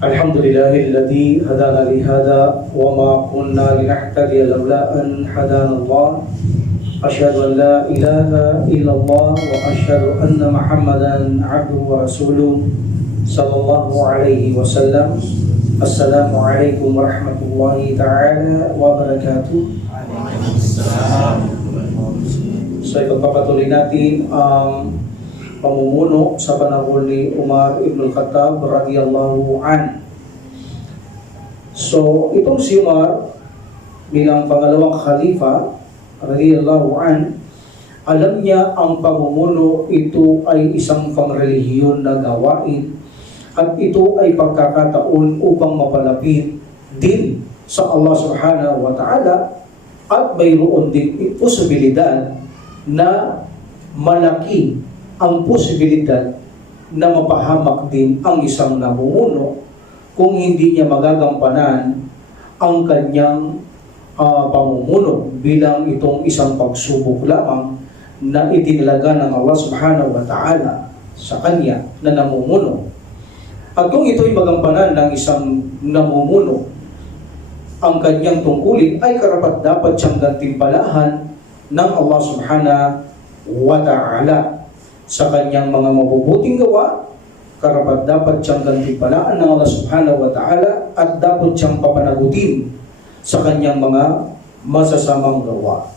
الحمد لله الذي هدانا لهذا وما كنا لنهتدي لولا أن هدانا الله أشهد أن لا إله إلا الله وأشهد أن محمدا عبده ورسوله صلى الله عليه وسلم. السلام عليكم ورحمة الله تعالى وبركاته. So ipagpapatuloy natin ang pamumuno sa panahon ni Umar ibn al-Khattab radhiyallahu an. So itong si Umar bilang pangalawang khalifa radhiyallahu an, alam niya ang pamumuno ito ay isang pangrelihiyon na gawain at ito ay pagkakataon upang mapalapit din sa Allah subhanahu wa ta'ala, at mayroon din posibilidad na malaki ang posibilidad na mapahamak din ang isang namumuno kung hindi niya magagampanan ang kanyang pamumuno bilang itong isang pagsubok lamang na itinalaga ng Allah subhanahu wa ta'ala sa kanya na namumuno. At kung ito'y magampanan ng isang namumuno, ang kanyang tungkulin ay karapat-dapat siyang gantimpalahan ng Allah subhanahu wa ta'ala sa kanyang mga mabubuting gawa. Karapat-dapat siyang gantimpalaan ng Allah subhanahu wa ta'ala at dapat siyang papanagutin sa kanyang mga masasamang gawa.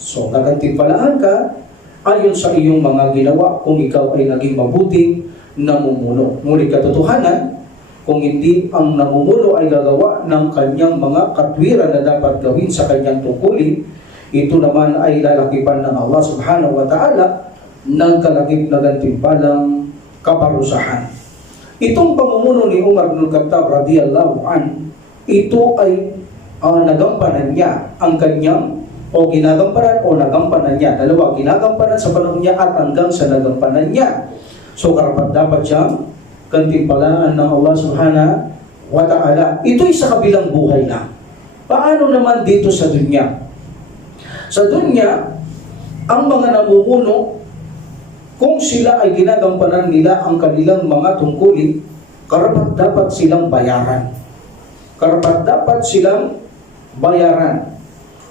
So, gagantimpalaan ka ayon sa iyong mga ginawa kung ikaw ay naging mabuting namumuno. Ngunit katotohanan, kung hindi ang namumuno ay gagawa ng kanyang mga katwiran na dapat gawin sa kanyang tungkulin, ito naman ay lalakipan ng Allah subhanahu wa ta'ala ng kalakip na gantimpalang kaparusahan. Itong pamumuno ni Umar ibn al-Khattab radhiyallahu an, ito ay nagampanan niya ang kanyang nagampanan niya. Dalawa, ginagampanan sa panahon niya at hanggang sa nagampanan niya. So karapat-dapat siyang gantimpalaan ng Allah subhanahu wa ta'ala. Ito'y sa kabilang buhay na. Paano naman dito sa dunya? Sa dunya, ang mga namumuno, kung sila ay ginagampanan nila ang kanilang mga tungkulin, karapat-dapat silang bayaran. Karapat-dapat silang bayaran.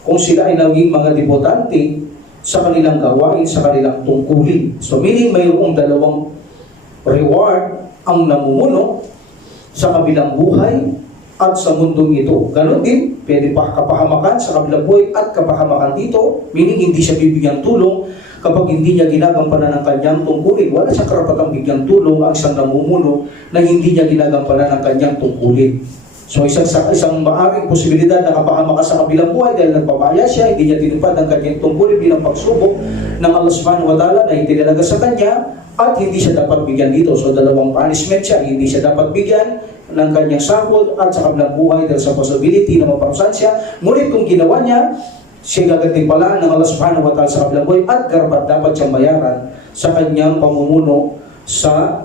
Kung sila ay naging mga debutante sa kanilang gawain, sa kanilang tungkulin. So meaning mayroong dalawang reward ang namumuno sa kabilang buhay at sa mundong ito. Ganon din, pwede pa kapahamakan sa kabilang buhay at kapahamakan dito, meaning hindi siya bibigyan tulong kapag hindi niya ginagampanan ng kanyang tungkulin. Wala siya karapatang bigyan tulong ang isang namumuno na hindi niya ginagampanan ng kanyang tungkulin. So isang maaring posibilidad na kapahama ka sa kabilang buhay dahil nagpapaya siya, hindi niya tinupad ang kanyang tungkulin bilang pagsubok ng Allah subhanahu wa ta'ala na itinalaga sa kanya, at hindi siya dapat bigyan dito. So dalawang punishment siya, hindi siya dapat bigyan ng kanyang sahod at sa kabilang buhay dahil sa possibility na maparusahan siya. Ngunit kung ginawa niya, siya gagantimpalaan ng Allah subhanahu wa ta'ala sa kabilang buhay at karapat-dapat siyang bayaran sa kanyang pamumuno sa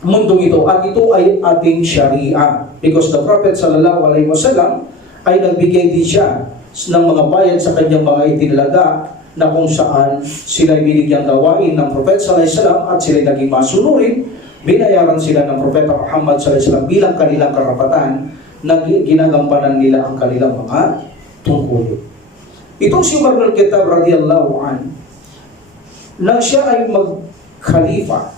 mundong ito. At ito ay ating Sharia. Because the Prophet sallallahu alaihi wasallam ay nagbigay din siya ng mga bayad sa kanyang mga itinalaga na kung saan sila binigyang gawain ng Prophet sallallahu alaihi wasallam at sila naging masunurin, binayaran sila ng Propeta Muhammad sallallahu alaihi wasallam bilang kanilang karapatan na ginagampanan nila ang kanilang mga tungkulin. Itong si Umar ibn al-Khattab radhiyallahu an, nang siya ay mag-khalifa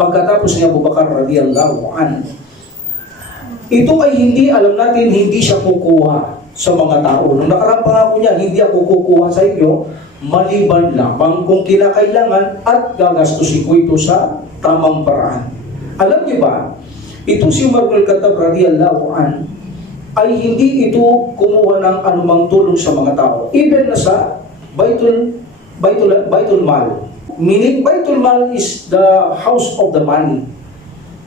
pagkatapos ni Abu Bakar radhiyallahu an, ito ay hindi, alam natin, hindi siya kukuha sa mga tao. Nung nakarang pangako niya, hindi ako kukuha sa inyo, maliban lamang kung kinakailangan at gagastusin ko ito sa tamang paraan. Alam niyo ba, ito si Umar ibn al-Khattab radhiyallahu an, ay hindi ito kumuha ng anumang tulong sa mga tao. Even na sa Baitul Mal. Meaning, Baitul Mal is the house of the money.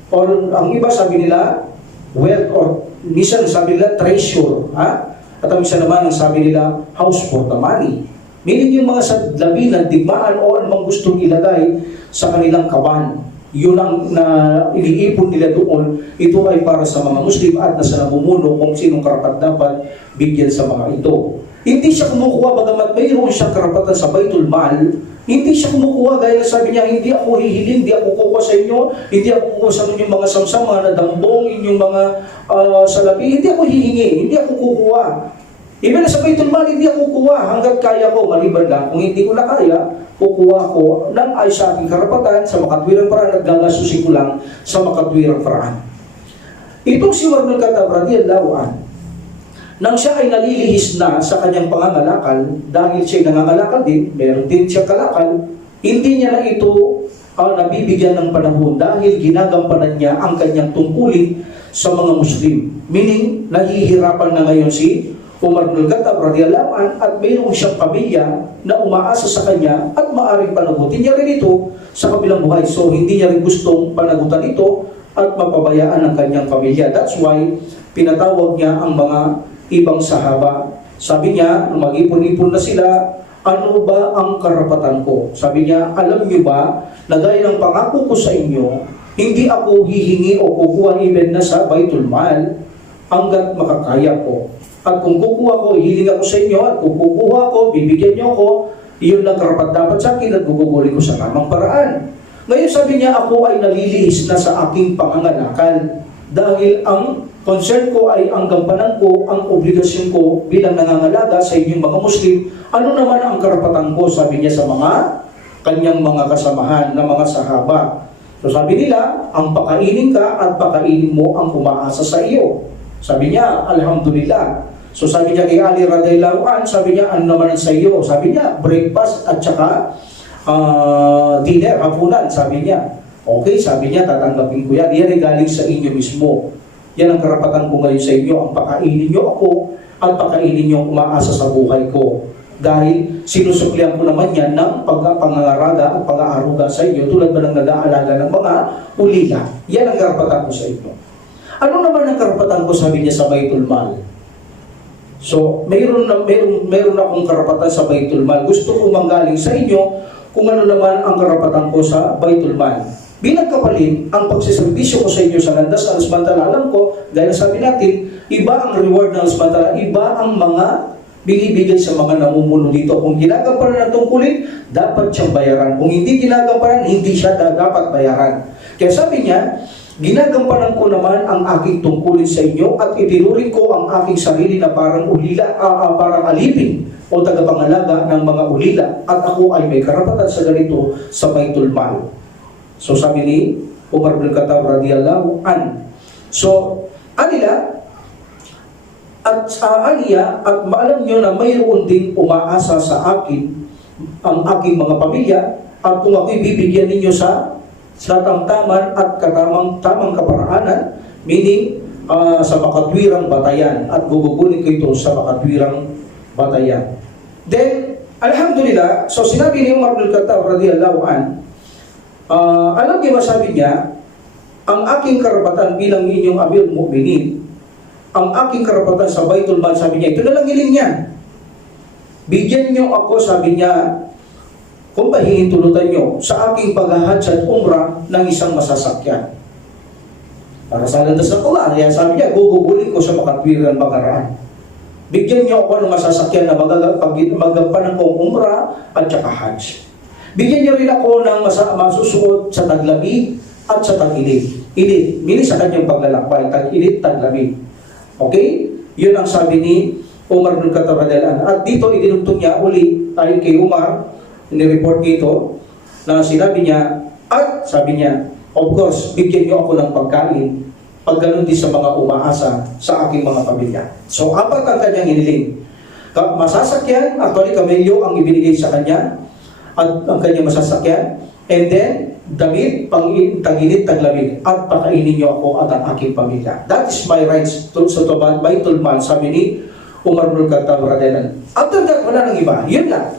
Or ang iba sabi nila, wealth, or minsan sabi nila treasure, ha? At ang isa naman ang sabi nila house for the money. Meaning yung mga sa labi ng digmaan o anumang gustong ilagay sa kanilang kaban. yun ang na iniipon nila doon, ito ay para sa mga Muslim at nasa namumuno kung sinong karapat dapat bigyan sa mga ito. Hindi siya kumukuha, bagamat mayroon siyang karapatan sa Baitul Mal, hindi siya kumukuha dahil sabi niya, hindi ako hihiling, hindi ako kukuha sa inyo, hindi ako kukuha sa inyong mga samsam, mga nadambong, inyong mga salapi, hindi ako hihingi, hindi ako kukuha. Even sa Baitul Mal, hindi ako kukuha hanggat kaya ko, maliban lang. Kung hindi ko na kaya, kukuha ko ng ay sa aking karapatan, sa makatwirang paraan, at gagasusin ko lang sa makatwirang paraan. Itong si Umar bin Khattab radhiyallahu anhu, nang siya ay nalilihis na sa kanyang pangangalakal, dahil siya ay nangangalakal din, meron din siya kalakal, hindi niya na ito nabibigyan ng panahon dahil ginagampanan niya ang kanyang tungkulin sa mga Muslim. Meaning, nahihirapan na ngayon si Umar bin Khattab radhiyallahu anhu at mayroon siyang pamilya na umaasa sa kanya at maaaring panagutin niya rin ito sa kabilang buhay. So, hindi niya rin gustong panagutan ito at mapabayaan ang kanyang pamilya. That's why, pinatawag niya ang mga ibang sahaba. Sabi niya, mag-ipon-ipon na sila, ano ba ang karapatan ko? Sabi niya, alam niyo ba, na gaya ng pangako ko sa inyo, hindi ako hihingi o kukuha even na sa Baitul Mal hanggat makakaya ko. At kung kukuha ko, hihiling ako sa inyo, at kung kukuha ko, bibigyan niyo ako, iyon lang karapat dapat sa akin at gugugulin ko sa tamang paraan. Ngayon sabi niya, ako ay nalilihis na sa aking pangangalakal dahil ang concern ko ay ang gampanan ko, ang obligasyon ko bilang nangangalaga sa inyong mga Muslim. Ano naman ang karapatan ko, sabi niya sa mga kanyang mga kasamahan na mga sahaba. So sabi nila, ang pakainin ka at pakainin mo ang umaasa sa iyo. Sabi niya, alhamdulillah. So sabi niya kay Ali radhiyallahu anhu, sabi niya, ano naman sa iyo? Sabi niya, breakfast at saka dinner, hapunan, sabi niya. Okay, sabi niya, tatanggapin ko yan. Yan ay galing sa inyo mismo. Yan ang karapatan ko ngayon sa inyo, ang pakainin niyo ako at pakainin niyo ang umaasa sa buhay ko. Dahil sinusuklian ko naman yan ng pangangaraga at pang-aaruga sa inyo tulad ba ng nag-aalaga ng mga ulila. Yan ang karapatan ko sa inyo. Ano naman ang karapatan ko, sabi niya, sa Baitul Mal? So, mayroon akong karapatan sa Baitul Mal. Gusto ko manggaling sa inyo kung ano naman ang karapatan ko sa Baitul Mal. Bilang kapalit, ang pagsiservisyo ko sa inyo sa landas ng Samantala, alam ko, dahil sabi natin, iba ang reward ng Samantala, iba ang mga binibigay sa mga namumuno dito. Kung ginagampanan ng tungkulin, dapat siyang bayaran. Kung hindi ginagampanan, hindi siya dapat bayaran. Kaya sabi niya, ginagampanan ko naman ang aking tungkulin sa inyo at itinuring ko ang aking sarili na parang ulila, parang alipin o tagapangalaga ng mga ulila at ako ay may karapatan sa ganito sa Baitul Mal. So sabi ni Umar bin Khattab radhiyallahu anhu. So, anila at aniya at maalam niyo na mayroon din umaasa sa akin ang aking mga pamilya at kung ako'y bibigyan ninyo sa tamtaman at tamang kaparaanan, meaning sa makatwirang batayan at gugugunin ko ito sa makatwirang batayan. Then, alhamdulillah, so sinabi ni Umar bin Khattab radhiyallahu anhu, alam niyo ba, sabi niya, ang aking karapatan bilang inyong Amirul Mu'minin, ang aking karapatan sa Baitul Mal, sabi niya, ito na lang hiling niya. Bigyan niyo ako, sabi niya, kung pahihintulutan niyo sa aking paghahajj at umrah ng isang masasakyan. Para sa landas ng Allah, kaya sabi niya, gugugulin ko sa makatwiran bakaraan. Bigyan niyo ako ng masasakyan na magampanan kong umrah at saka hajj. Bigyan niyo rin ako ng masusuot sa taglamig at sa tag-init. Init, mili sa kanyang paglalakbay, tag-init, taglamig. Okay? Yun ang sabi ni Umar bin Khattab radhiyallahu anhu. At dito, idinugtong niya uli, tayo kay Umar, ni-report dito, na sinabi niya, at sabi niya, of course, bigyan niyo ako ng pagkain, pag ganun din sa mga umaasa sa aking mga pamilya. So, apat ang kanyang hiniling. Masasakyan, actually, kamelyo ang ibinigay sa kanya, at ang kanyang masasakyan, and then, damit, tag-init, taglamig, at pakainin niyo ako at ang aking pamilya. That is my rights sa Baitul Mal, sabi ni Umar bin Khattab radhiyallahu anhu. After that, wala nang iba. Yun lang.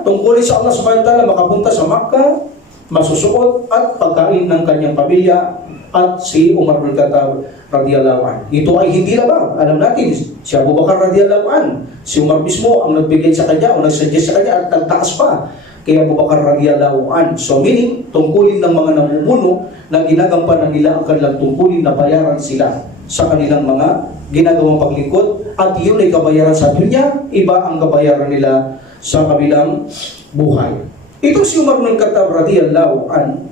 Tungkulin sa Allah subhanahu wa ta'ala, makapunta sa Makkah, masusuot at pagkain ng kanyang pamilya at si Umar bin Khattab radhiyallahu anhu. Ito ay hindi labang. Alam natin, si Abu Bakar radhiyallahu anhu, si Umar mismo ang nagbigay sa kanya o nagsuggest sa kanya at nagtaas pa. kay Abu Bakar radhiyallahu an. So meaning, tungkulin ng mga namumuno na ginagampanan nila ang kanilang tungkulin na bayaran sila sa kanilang mga ginagawang paglingkod, at yun ay kabayaran sa dunya, iba ang kabayaran nila sa kabilang buhay. Ito si Umar bin Khattab radhiyallahu an,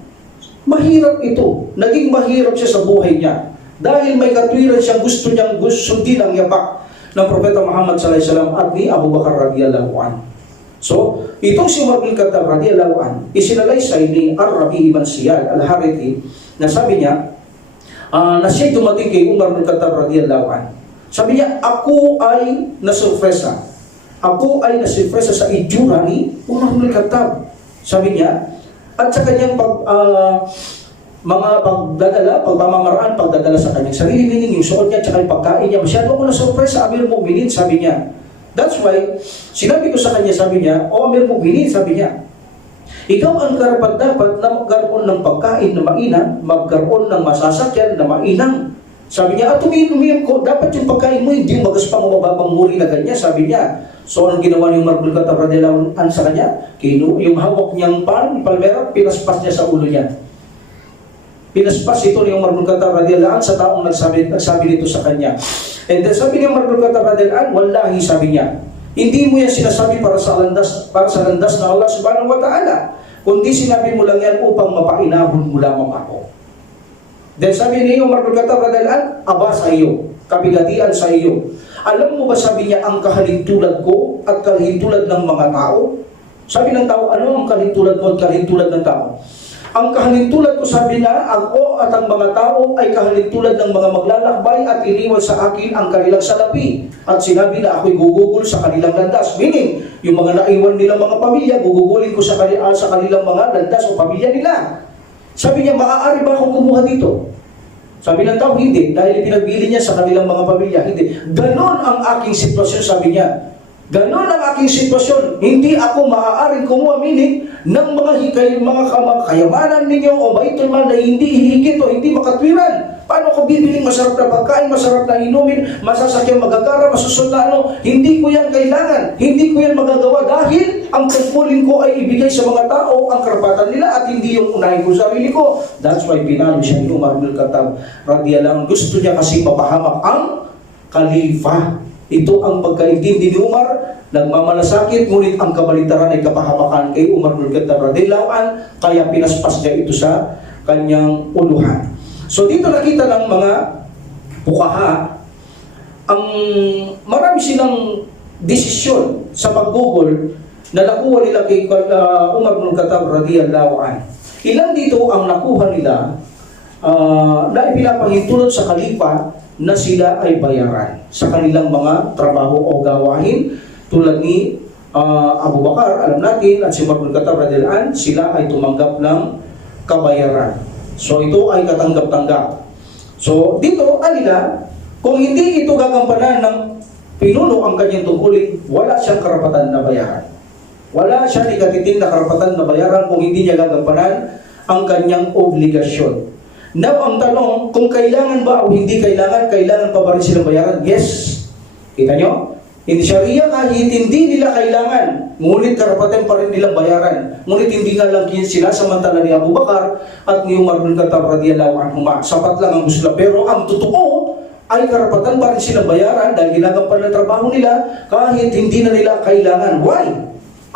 mahirap ito. Naging mahirap siya sa buhay niya dahil may katwiran siyang gusto niyang sundin ang yapak ng Propeta Muhammad sallallahu alaihi wasallam at ni Abu Bakar radhiyallahu an. So, itong si Umar bin Khattab radhiyallahu an, isinalaysay ni Ar-Rabi ibn Ziyad al-Harithi na sabi niya, na siya dumating kay Umar bin Khattab radhiyallahu an. Sabi niya, ako ay nasurpresa. Ako ay nasurpresa sa itsura ni Umar bin Khattab. Sabi niya, at sa kanyang mga pagdadala sa kanyang sarili, meaning yung suot niya, at yung pagkain niya, masyado ako nasurpresa, Amir Mu'minin, sabi niya. That's why, sinabi ko sa kanya, sabi niya, o Amir Mu'minin, sabi niya, ikaw ang karapat-dapat na magkaroon ng pagkain na mainam, magkaroon ng masasakyan na mainam. Sabi niya, at umiinom ko, dapat yung pagkain mo, hindi yung magaspang o mababang muri na ganyan, sabi niya. So, anong ginawa ni Umar bin Khattab radhiyallahu anhu sa kanya? Yung hawak niyang palmera, pinaspas niya sa ulo niya. Pinaspas ito ni Umar bin Khattab radhiyallahu anhu sa taong nagsabi nito sa kanya. And then sabi ni Umar bin Khattab radhiyallahu anhu, wallahi, sabi niya, hindi mo yan sinasabi para sa landas na Allah subhanahu wa ta'ala, kundi sinabi mo lang yan upang mapainahon mo lamang ako. Then sabi ni Umar bin Khattab radhiyallahu anhu, aba sa iyo, kabigatian sa iyo. Alam mo ba, sabi niya, ang kahalintulad ko at kahalintulad ng mga tao? Sabi ng tao, ano ang kahalintulad mo at kahalintulad ng tao? Ang kahalintulad ko, sabi na, ako at ang mga tao ay kahalintulad ng mga maglalakbay at iniwan sa akin ang kanilang salapi. At sinabi na ako'y gugugol sa kanilang landas. Meaning, yung mga naiwan nilang mga pamilya, gugugulin ko sa kanilang mga landas o pamilya nila. Sabi niya, maaari ba akong kumuha dito? Sabi ng tao, hindi. Dahil pinagbili niya sa kanilang mga pamilya. Hindi. Ganon ang aking sitwasyon, sabi niya. Ganon ang aking sitwasyon. Hindi ako maaaring kumuha, meaning, ng mga kayamanan ninyo o baitul mal na hindi hihigit o hindi makatwiran. Paano ko bibiling masarap na pagkain, masarap na inumin, masasakyan magagara, masusunod na ano? Hindi ko yan kailangan. Hindi ko yan magagawa dahil ang tungkulin ko ay ibigay sa mga tao ang karapatan nila at hindi yung unahin ko sa sarili ko. That's why pinalo siya ni Umar bin Khattab radhiyallahu anhu. Gusto niya kasi mapahamak ang Khalifa. Ito ang pagkaintindi ni Umar, nagmamalasakit, ngunit ang kabaligtaran ay kapahamakan kay Umar bin Khattab radhiyallahu anhu, kaya pinaspas niya ito sa kanyang uluhan. So dito nakita ng mga pukaha, ang marami silang desisyon sa paggugol na nakuha nila kay Umar bin Khattab radhiyallahu anhu. Ilan dito ang nakuha nila na ipinapahintulot sa Khalifa na sila ay bayaran sa kanilang mga trabaho o gawain, tulad ni Abu Bakar, alam natin, at si Umar bin Khattab radhiyallahu anhu, sila ay tumanggap ng kabayaran. So ito ay katanggap-tanggap. So dito, alila, kung hindi ito gagampanan ng pinuno ang kanyang tungkulin, wala siyang karapatan na bayaran. Wala siyang ikatiting na karapatan na bayaran kung hindi niya gagampanan ang kanyang obligasyon. Now, ang tanong, kung kailangan ba o hindi kailangan pa ba rin silang bayaran? Yes. Kita nyo? In Sharia, kahit hindi nila kailangan, ngunit karapatan pa rin nilang bayaran. Ngunit hindi nga lang sila samantala ni Abu Bakar at ni Umar bin Khattab radhiyallahu anhu. Sapat lang ang gusto. Pero ang totoo ay karapatan pa rin silang bayaran dahil ginagampanan ng trabaho nila kahit hindi na nila kailangan. Why?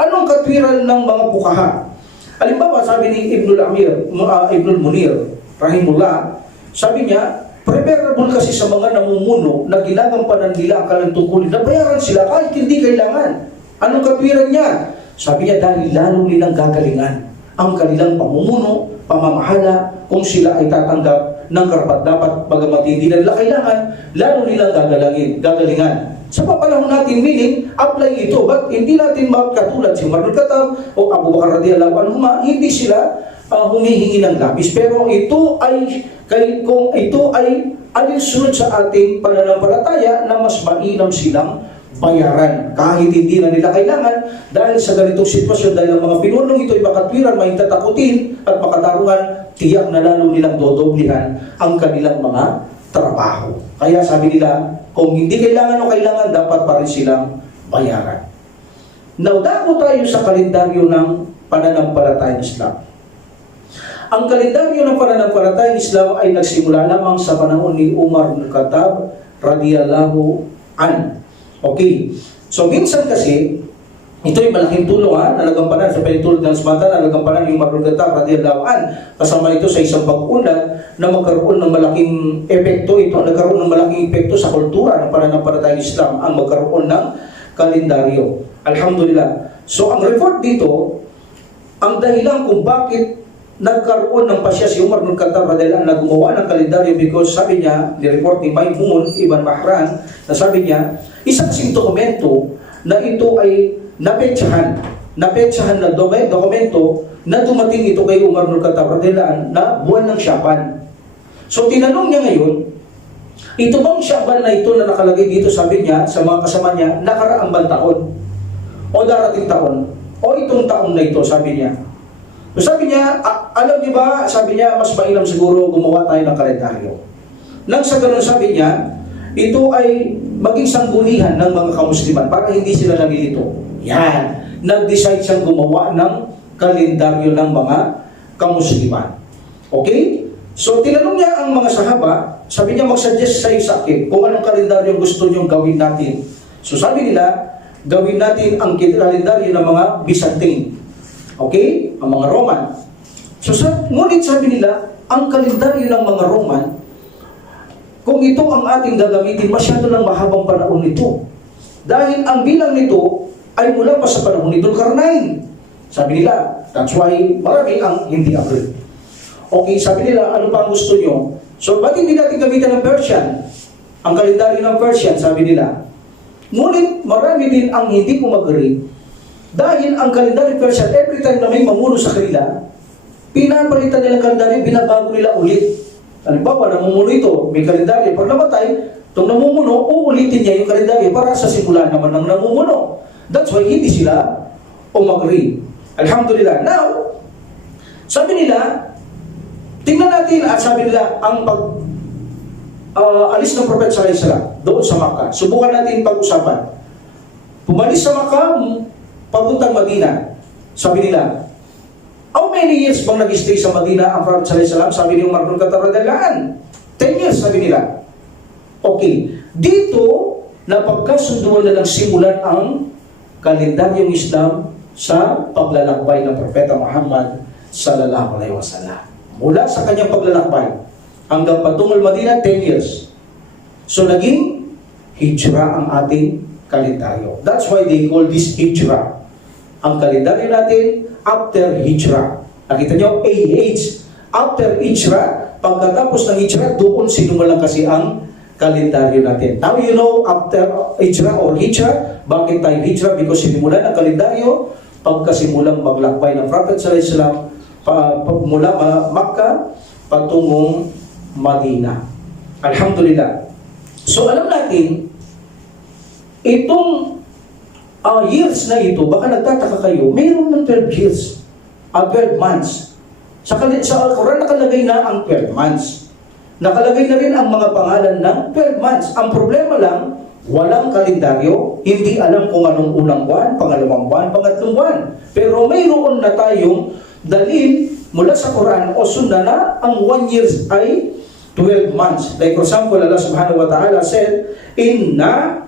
Anong katwiran ng mga pukaha? Halimbawa, sabi ni Ibnul Munir, rahimullah, sabi niya, preferable kasi sa mga namumuno na ginagampanan nila ang kanilang tungkulin na bayaran sila kahit hindi kailangan. Anong katwiran niya? Sabi niya, dahil lalo nilang gagalingan ang kanilang pamumuno, pamamahala, kung sila ay tatanggap ng karapat-dapat bagamat hindi na nila kailangan, lalo nilang gagalingan. Sa papanahon natin, meaning, apply ito, but hindi natin magkatulad si Umar bin Khattab o Abu Bakar radhiyallahu anhu, hindi sila humihingi ng labis. Pero ito ay kung ito ay alinsunod sa ating pananampalataya na mas mainam silang bayaran kahit hindi na nila kailangan dahil sa ganitong sitwasyon, dahil ang mga pinunong ito ay makatwiran, mahintatakutin at makatarungan, tiyak na lalo nilang dodoblihan ang kanilang mga trabaho. Kaya sabi nila, kung hindi kailangan o kailangan, dapat pa rin silang bayaran. Now, dako tayo sa kalendaryo ng pananampalatayang Islam. Ang kalendaryo ng pananampalatayang Islam ay nagsimula lamang sa panahon ni Umar bin Khattab radiyallahu an. Okay. So minsan kasi, ito yung malaking tulong na nagampanan sa pinitulog ng semanta, na nagampanan yung Umar bin Khattab radiyallahu an. Kasama ito sa isang pag-unlad na magkaroon ng malaking epekto ito, nagkaroon ng malaking epekto sa kultura ng pananampalatayang Islam, ang magkaroon ng kalendaryo. Alhamdulillah. So ang report dito, ang dahilan kung bakit nagkaroon ng pasya si Umar bin Khattab radhiyallahu anhu na gumawa ng kalendaryo, because sabi niya, ni-report ni Maimun Ibn Mahran, na sabi niya, isang kasing dokumento na ito ay napetsahan na dokumento na dumating ito kay Umar bin Khattab radhiyallahu anhu na buwan ng Syaban. So tinanong niya ngayon, ito bang Syaban na ito na nakalagay dito, sabi niya sa mga kasama niya, nakaraang bang taon o darating taon o itong taon na ito, sabi niya. So sabi niya, alam niyo ba, sabi niya, mas mainam siguro gumawa tayo ng kalendaryo. Nang sa ganun, sabi niya, ito ay maging sanggunihan ng mga kamusliman para hindi sila nalilito. Yan. Nag-decide siyang gumawa ng kalendaryo ng mga kamusliman. Okay? So tinanong niya ang mga sahaba, sabi niya, mag-suggest sa akin kung anong kalendaryo gusto niyong gawin natin. So sabi nila, gawin natin ang kalendaryo ng mga Byzantine. Okay? Ang mga Roman. So, ngunit sabi nila, ang kalendaryo ng mga Roman, kung ito ang ating gagamitin, masyado ng mahabang panahon nito. Dahil ang bilang nito ay mula pa sa panahon ni Dulkarnain. Sabi nila, that's why marami ang hindi agree. Okay, sabi nila, ano pa ang gusto nyo? So, ba't hindi natin gamitan ng Persian? Ang kalendaryo ng Persian, sabi nila. Ngunit marami din ang hindi kumag-agree. Dahil ang kalendaryo Persian, every time na may mamuno sa kanila, pinapalitan nila kalendaryo, binabago nila ulit. Halimbawa, namumuno ito, may kalendaryo. Pag namatay, itong namumuno, uulitin niya yung kalendaryo para sa simula naman ng namumuno. That's why hindi sila umagri. Alhamdulillah. Now, sabi nila, tingnan natin, sabi nila, ang alis ng Prophet sallallahu alaihi wasallam doon sa Makkah. Subukan natin pag-usapan. Pumalis sa Makkah, papuntang Madina. Sabi nila, how many years bang nag-stay sa Madina ang Prophet sallallahu alaihi wasallam? Sabi ni Umar bin Khattab radhiyallahu anhu, 10 years, sabi nila. Okay. Dito, napagkasunduan na ng simulan ang kalendaryong Islam sa paglalakbay ng Propeta Muhammad sallallahu alaihi wasallam. Mula sa kanyang paglalakbay hanggang patungol Madina, 10 years. So, naging hijra ang ating kalendaryo. That's why they call this hijra. Ang kalendaryo natin, after hijra. Nakita nyo, AH. After hijra, pagkatapos ng hijra, doon sinumalang kasi ang kalendaryo natin. Now you know, after hijra or hijra, bakit tayo hijra? Because sinimulan ang kalendaryo, pagkasimulang maglakbay ng Prophet sallallahu alaihi wasallam mula Makkah patungong Madina. Alhamdulillah. So alam natin, itong years na ito, baka nagtataka kayo, mayroon ng 12 years, 12 months. Sa Al-Quran nakalagay na ang 12 months. Nakalagay na rin ang mga pangalan ng 12 months. Ang problema lang, walang kalendaryo, hindi alam kung anong unang buwan, pangalawang buwan, pangatlong buwan. Pero mayroon na tayong dalil mula sa Quran o Sunnah na ang 1 year ay 12 months. Like for example, Allah subhanahu wa ta'ala said, Inna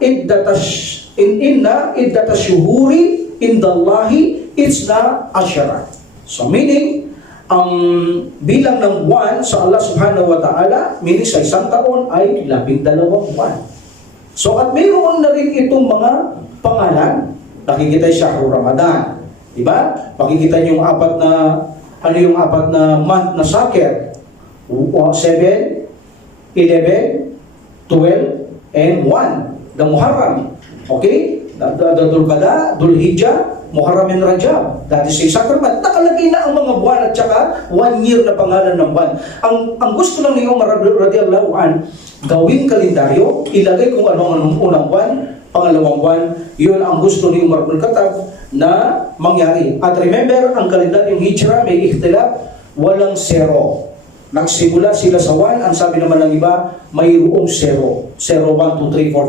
iddatasyuhuri indallahi isna asyara. So meaning, ang bilang ng buwan sa Allah subhanahu wa ta'ala, meaning sa isang taon ay 12 buwan. So at mayroon na rin itong mga pangalan. Nakikita yung Shahrul Ramadan. Diba? Makikita niyo yung apat na month na sakir. 7, 11, 12, and 1. The Muharram. Okay? The Dulqada, Dulhijjah, Muharram and Rajab. That is a sacrament. Nakalagay na ang mga buwan at saka 1 year na pangalan ng buwan. Ang gusto lang ni Umar radhiyallahu an, gawing kalendaryo, ilagay kung anong unang buwan, pangalawang buwan, yun ang gusto ni Umar bin Khattab na mangyari. At remember, ang kalendaryong hijra may ikhtilaf, walang zero. Nagsimula sila sa 1, ang sabi naman ng iba, mayroong 0. 0, 1, 2, 3, 4,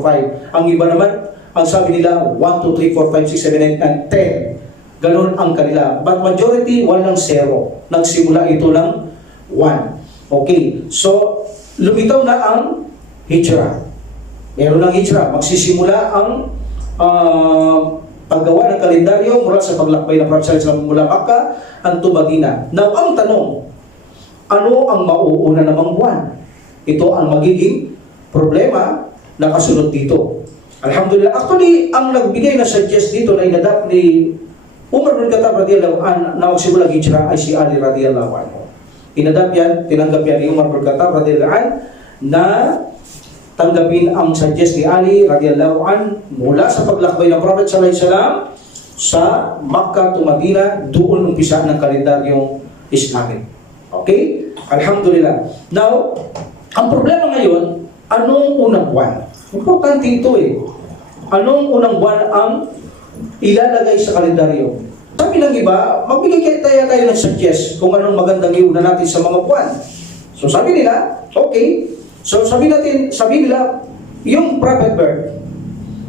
5. Ang iba naman, ang sabi nila, 1, 2, 3, 4, 5, 6, 7, 8, and 10. Ganun ang kanila. But majority, walang 0. Nagsimula ito ng 1. Okay. So, lumitaw na ang hijra. Meron ng hijra. Magsisimula ang paggawa ng kalendaryo mula sa paglakbay ng Prophet sallallahu mula Makkah to Madina. Now, ang tanong, ano ang mauuna namang buwan? Ito ang magiging problema na kasunod dito. Alhamdulillah. Actually, ang nagbigay na suggest dito na inadapt ni Umar bin Khattab radiyallahu anhu na magsimula hijra ay si Ali radiyallahu anhu. Inadapt yan, tinanggap yan ni Umar bin Khattab radiyallahu anhu na tanggapin ang suggest ni Ali radiyallahu anhu mula sa paglakbay ng Prophet sallallahu alaihi wasallam sa Makkah to Madina, doon umpisa ng kalendaryong Islamic. Okay? Alhamdulillah. Now, ang problema ngayon, anong unang buwan? Importante ito eh. Anong unang buwan ang ilalagay sa kalendaryo? Sabi ng iba, magbigay tayo ng suggest kung anong magandang iuna natin sa mga buwan. So sabi nila, okay. So sabi nila, yung prophet birth,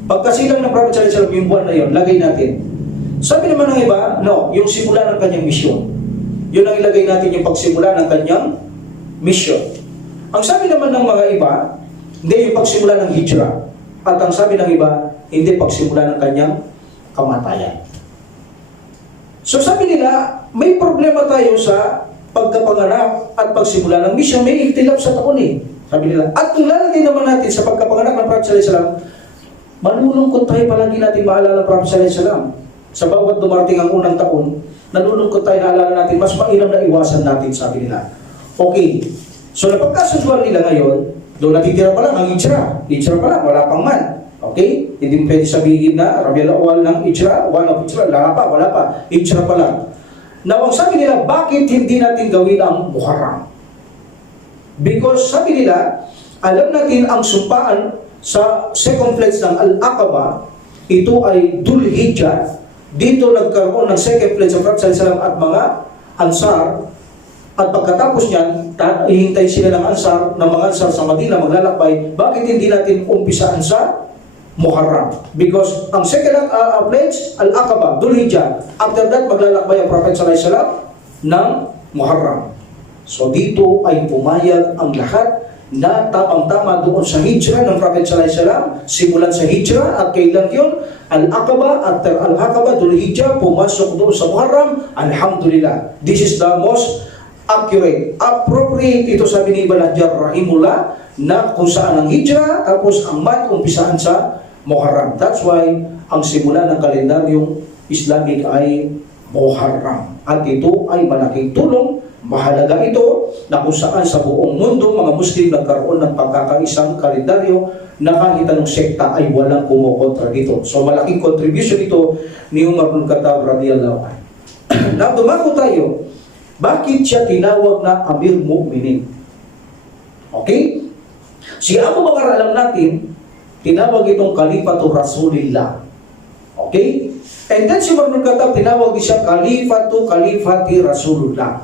pagkasilang ng Prophet sallallahu alaihi wasallam yung buwan na yun, lagay natin. Sabi naman ng iba, no, yung simula ng kanyang misyon. Yun ang ilagay natin yung pagsimula ng kanyang misyon. Ang sabi naman ng mga iba, hindi yung pagsimula ng hijra. At ang sabi ng iba, hindi pagsimula ng kanyang kamatayan. So sabi nila, may problema tayo sa pagkapanganak at pagsimula ng misyon. May ikhtilaf sa taon eh. Sabi nila. At kung lalagay naman natin sa pagkapanganak ng Prophet sallallahu alaihi wasallam, malulungkot tayo palagi natin maalala ng Prophet sallallahu alaihi wasallam. Sa bawat dumarating ang unang taon, nalulungkot tayo na alala natin, mas mainam na iwasan natin, sabi nila. Okay. So napagkasunduan nila ngayon, doon natitira pa lang ang hijra. Hijra pa lang, wala pang man. Okay? Hindi mo pwede sabihin na Rabiul Awwal ng hijra, wala pa. Hijra pa lang. Now, ang sabi nila, bakit hindi natin gawin ang Muharram? Because sabi nila, alam natin ang sumpaan sa second pledge ng Al-Aqaba, ito ay Dhul Hijjah. Dito nagkaroon ng second pledge ng Prophet sallallahu alaihi wasallam at mga Ansar. At pagkatapos niyan, hihintay sila ng mga Ansar sa Madina maglalakbay. Bakit hindi natin umpisaan sa Muharram? Because ang second pledge, Al-Aqaba, Dhul Hijjah. After that, maglalakbay ang Prophet sallallahu alaihi wasallam ng Muharram. So dito ay pumayag ang lahat na tamang-tama doon sa hijra ng Prophet sallallahu alaihi wasallam, simulan sa hijra at kailan yun? Al-Aqaba at Al-Aqaba, Dhul Hijjah, pumasok doon sa Muharram. Alhamdulillah. This is the most accurate, appropriate, ito sabi ni Ibn Hajar rahimullah, na kung saan ang hijra, tapos ang mat, umpisaan sa Muharram. That's why, ang simula ng kalendaryong Islamic ay Muharram. At ito ay malaking tulong, mahalaga ito, na kung saan sa buong mundo, mga Muslim nagkaroon ng pagkakaisang kalendaryo na kahit anong sekta ay walang kumukontra dito. So malaking contribution ito ni Umar bin Khattab radiyallahu anhu. Now, dumako tayo. Bakit siya tinawag na Amir Mu'minin? Okay? Si Abu Bakar, alam natin, tinawag itong Khalifatu Rasulillah. Okay? And then si Umar bin Khattab, tinawag din siya Khalifati Rasulullah.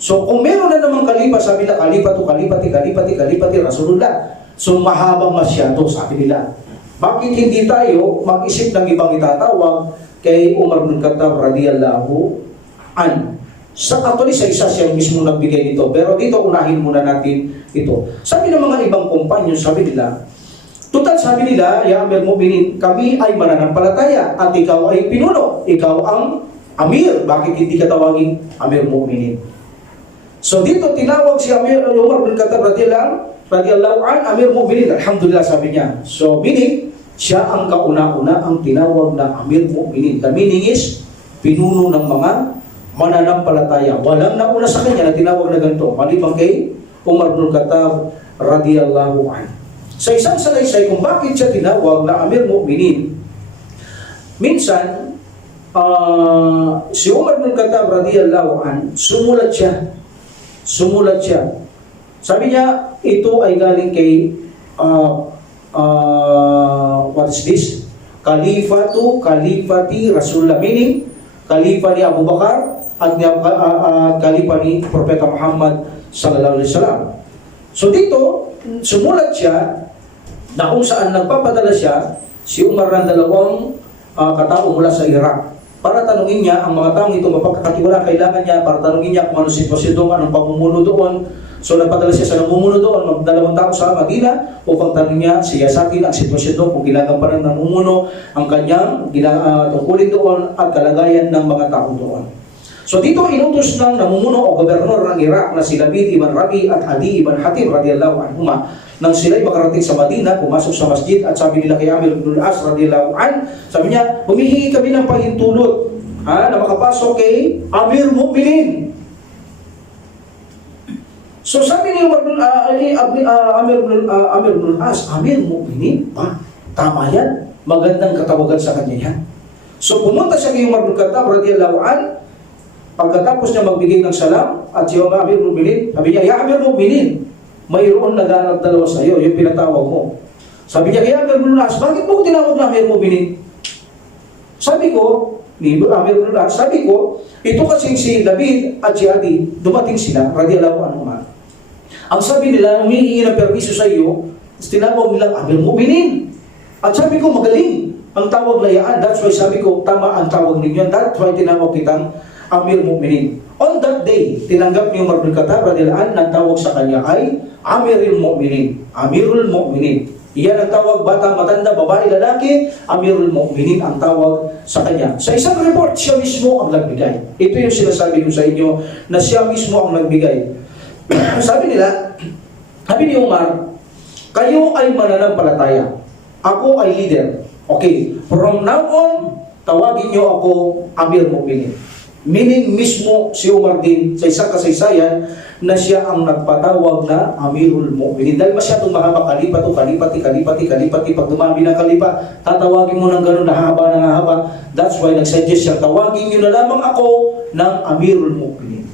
So kung meron na namang kalipa, sabi nila Khalifati Rasulullah. So mahabang masyado, sabi nila. Bakit hindi tayo mag-isip ng ibang itatawag kay Umar bin Khattab radiyallahu anhu? Actually, sa isa siya mismo nagbigay nito. Pero dito, unahin muna natin ito. Sabi ng mga ibang kumpanyo, sabi nila, total sabi nila, ya Amir Mu'minin, kami ay mananampalataya at ikaw ay pinuno. Ikaw ang Amir. Bakit hindi ka tawagin Amir Mu'minin? So dito, tinawag si Umar bin Khattab radiyallahu anhu, Amir Mu'minin. Alhamdulillah, sabi niya. So meaning, siya ang kauna-una ang tinawag na Amir Mu'minin. The meaning is, pinuno ng mga mananampalataya. Walang nauna sa kanya na tinawag na ganito, maliban kay Umar bin Khattab radiyallahu anhu. Sa isang salaysay kung bakit siya tinawag na Amir Mu'minin, minsan, si Umar bin Khattab radiyallahu anhu, sumulat siya. Sabi niya, ito ay galing kay, what is this? Khalifati Rasulullah, meaning, Khalifa ni Abu Bakar at Khalifa ni Propeta Muhammad sallallahu alaihi wasallam. So dito, sumulat siya na kung saan nagpapadala siya, si Umar ng dalawang katao mula sa Iraq. para tanungin niya ang mga taong ito mapagkakatiwala, kailangan niya para tanungin niya kung ano sitwasyon doon, anong pamumuno doon. So nagpadala siya sa namumuno doon, magdalawang tao sa Madina upang tanong niya, siyasatin ang sitwasyon doon kung ginagampanan ng namumuno ang kanyang tungkulin doon at kalagayan ng mga tao doon. So dito inutos ng namumuno o gobernador ng Iraq na si Labid ibn Rabi at Adi ibn Hatim radiyallahu anhuma nang sila'y makarating sa Madina, pumasok sa masjid at sabi nila kay Amir ibn al-As radiyallahu an, sabi niya, humihingi kami ng pahintulot na makapasok kay Amir Mu'minin. So sabi ni Amir ibn al-As, Amir Mu'minin pa, tama yan, magandang katawagan sa kanya yan. So pumunta siya kay Umar ibn Khattab radiyallahu an, pagkatapos niya magbigay ng salam at si Amir Mu'minin, sabi niya, ya Amir Mu'minin, mayroon naghanap dalawa sa iyo, yung pinatawag mo. Sabi niya, kaya Amir ibn al-As, bakit mo tinawag na Amir Mu'minin? Sabi ko, Amir ibn al-As, sabi ko, ito kasi si David at si Adi, dumating sila, radiyallahu anhuma. Ang sabi nila, humihingi ng permiso sa iyo, tinawag nilang Amir Mu'minin. At sabi ko, magaling ang tawag layaan. That's why sabi ko, tama ang tawag ninyo. That's why tinawag kitang Amir Mu'minin. On that day, tinanggap ni Umar ibn Khattab radiyallahu anhu, ang tawag sa kanya ay Amirul Mu'minin. Amirul Mu'minin. Iyan ang tawag, bata, matanda, babae, lalaki, Amirul Mu'minin ang tawag sa kanya. Sa isang report, siya mismo ang nagbigay. Ito yung sinasabi ko sa inyo, na siya mismo ang nagbigay. Sabi ni Umar, kayo ay mananampalataya. Ako ay leader. Okay, from now on, tawagin niyo ako Amir Mu'minin. Meaning mismo si Umar din sa isang kasaysayan na siya ang nagpatawag na Amirul Mu'minin. Dahil masyadong mahaba, kalipat o kalipati. Pag dumami ng kalipa, tatawagin mo ng gano'n na haba. That's why nagsuggest siya, tawagin niyo na lamang ako ng Amirul Mu'minin.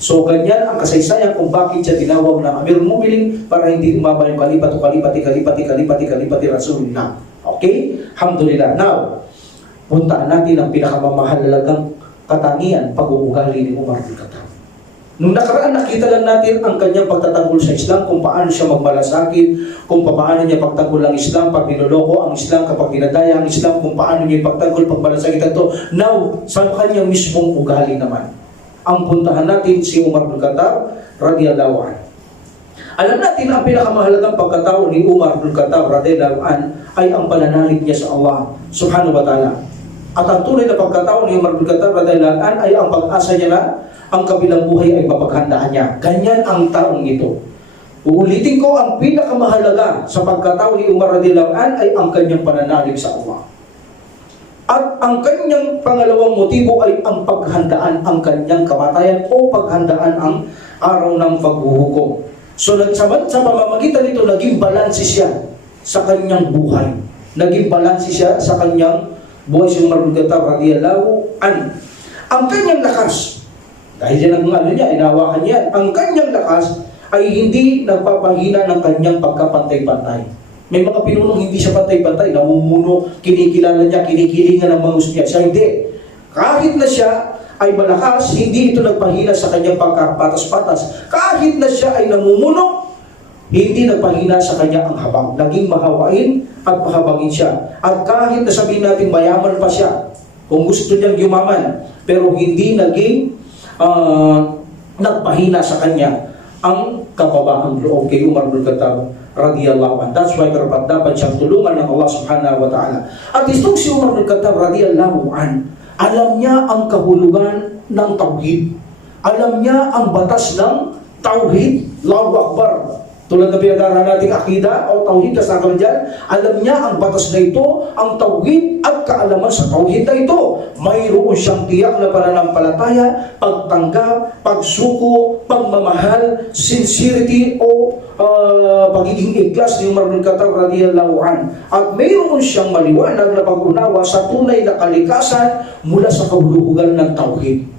So ganyan ang kasaysayan kung bakit siya tinawag ng Amirul Mu'minin para hindi umaba yung kalipat o kalipati Rasulullah. Okay? Alhamdulillah. Now, puntaan natin ang pinakamamahalagang katangian, pag-uugali ni Umar ibn Khattab. Nung nakaraan, nakita lang natin ang kanyang pagtatanggol sa Islam, kung paano siya magmalasakit, kung paano niya pagtanggol ang Islam, pag niloloko ang Islam, kapag dinadaya ang Islam, kung paano niya pagtanggol, pagmalasakit ito. Now, sa kanyang mismong ugali naman, ang puntahan natin si Umar ibn Khattab radiyallahu anhu. Alam natin ang pinakamahalagang pagkatao ni Umar ibn Khattab radiyallahu anhu ay ang pananalig niya sa Allah subhanahu wa ta'ala. At ang tunay na pagkatao ni Umar ibn Khattab radiyallahu anhu ay ang pag-asa niya na ang kabilang buhay ay mapaghandaan niya. Ganyan ang taong ito. Uulitin ko, ang pinakamahalaga sa pagkatao ni Umar radiyallahu anhu ay ang kanyang pananalig sa Allah. At ang kanyang pangalawang motibo ay ang paghandaan ang kanyang kamatayan o paghandaan ang araw ng paghuhukom. So sa pamamagitan nito, naging balanse siya sa kanyang buhay. Naging balanse siya sa kanyang buhay si Umar ibn Khattab radiyallahu anhu. Ang kanyang lakas, dahil yan ang inawakan niya, ang kanyang lakas ay hindi nagpapahina ng kanyang pagkapantay-pantay. May mga pinunong hindi siya pantay-pantay, namumuno, kinikilala niya, kinikilingan ng mga gusto niya. Siya hindi. Kahit na siya ay malakas, hindi ito nagpahina sa kanyang pagkapatas-patas. Kahit na siya ay namumuno, hindi nagpahina sa kanya ang habang. Naging mahawain at pahabangin siya. At kahit na sabihin natin mayaman pa siya, kung gusto niyang yumaman, pero hindi naging nagpahina sa kanya ang kababaang loob kay Umar ibn Khattab radiyallahu anhu. That's why dapat siyang tulungan ng Allah subhanahu wa ta'ala. At itong si Umar ibn Khattab radiyallahu anhu, alam niya ang kahulugan ng tauhid. Alam niya ang batas ng tauhid. Allahu Akbar. Tulad na pinag-aaralan nating akida o tauhid, kasama dyan, alam niya ang batas na ito, ang tauhid at kaalaman sa tauhid na ito. Mayroon siyang tiyak na pananampalataya, pagtanggap, pagsuko, pagmamahal, sincerity o pagiging iglas ni Umar ibn Khattab radiyallahu anhu. At mayroon siyang maliwanag na pag-unawa sa tunay na kalikasan mula sa kahulugan ng tauhid.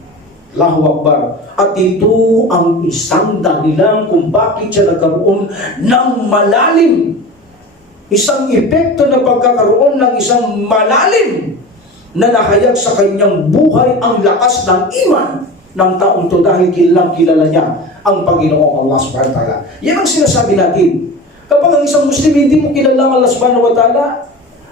Allahu Akbar. At ito ang isang dahilan kung bakit siya nagkaroon ng malalim. Isang epekto na pagkakaroon ng isang malalim na nahayag sa kanyang buhay ang lakas ng iman ng taong ito dahil kilala niya ang Panginoong Allah subhanahu wa ta'ala. Yan ang sinasabi natin. Kapag ang isang Muslim hindi mo kilala ang Allah subhanahu wa ta'ala,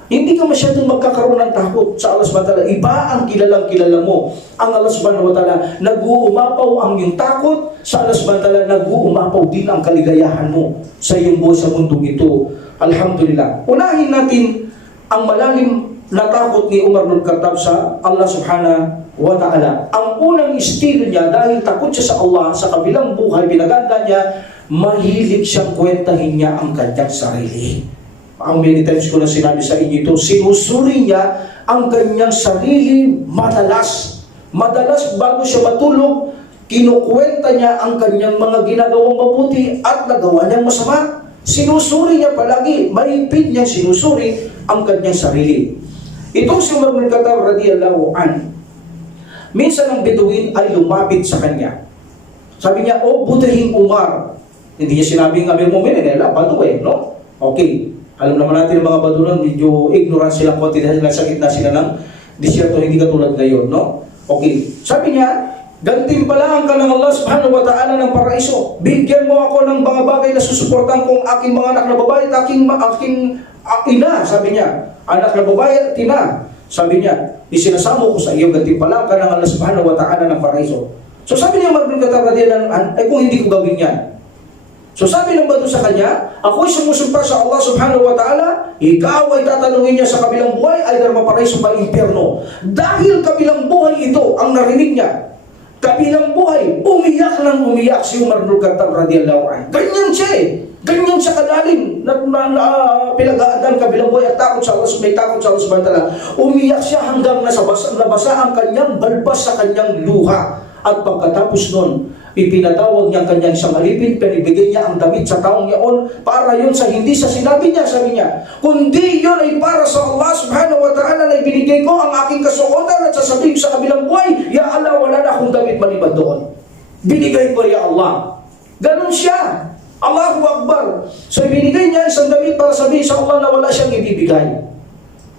Hindi ka masyadong magkakaroon ng takot sa Allah subhanahu wa ta'ala. Iba ang kilala mo. Ang Allah subhanahu wa ta'ala, nag-uumapaw ang iyong takot. Sa Allah subhanahu wa ta'ala, nag-uumapaw din ang kaligayahan mo sa iyong buhay sa mundong ito. Alhamdulillah. Unahin natin ang malalim na takot ni Umar bin Khattab sa Allah subhanahu wa ta'ala. Ang unang estilo niya, dahil takot siya sa Allah, sa kabilang buhay, pinaganda niya, mahilig siyang kwentahin niya ang kanyang sarili. Ang many times ko na sinabi sa inyo ito, sinusuri niya ang kanyang sarili madalas. Madalas bago siya matulog, kinukwenta niya ang kanyang mga ginagawang mabuti at nagawa niyang masama. Sinusuri niya palagi, mahigpit niya sinusuri ang kanyang sarili. Itong si Umar bin Khattab radiyallahu anhu, minsan ang Beduin ay lumapit sa kanya. Sabi niya, "O butihing Umar." Hindi niya sinabing Amir Mu'minin, Baduy, no? Okay. Alam naman natin ang mga Badulan, medyo ignorant silang konti dahil nasa gitna sila ng disyerto, hindi katulad ngayon, no? Okay. Sabi niya, "Gantimpalaan ka ng Allah subhanahu wa ta'ala ng paraiso. Bigyan mo ako ng mga bagay na susuportan kong aking mga anak na babae at aking ina," sabi niya. Anak na babae at ina. Sabi niya, "Isinasamo ko sa iyo, gantimpalaan ka ng Allah subhanahu wa ta'ala ng paraiso." So sabi niya, Umar bin Khattab radiyallahu anhu, "Ay kung hindi ko gawin yan." So sabi ng Badu sa kanya, "Ako'y sumusumpa sa Allah subhanahu wa ta'ala, ikaw ay tatanungin niya sa kabilang buhay, either maparaiso ba impyerno." Dahil kabilang buhay ito ang narinig niya. Kabilang buhay, umiyak lang umiyak si Umar bin Khattab radiyallahu anhu. Ganyan siya eh. Ganyan siya kalalim na pinag-aadan kabilang buhay at takot sa Allah, may takot sa Allah subhanahu wa ta'ala. Umiyak siya hanggang nabasa ang kanyang balbas sa kanyang luha. At pagkatapos nun, ipinatawag niya ang kanyang isang alipin, pinibigay niya ang damit sa taong yaon para yun sa hindi sa sinabi niya, sabi niya, "Kundi yun ay para sa Allah subhanahu wa ta'ala na ibinigay ko ang aking kasuotan at sasabihin sa kabilang buhay, ya Allah, wala na akong damit maliban doon. Binigay ko ya Allah." Ganon siya. Allahu Akbar. So ibinigay niya isang damit para sabihin sa Allah na wala siyang ibibigay.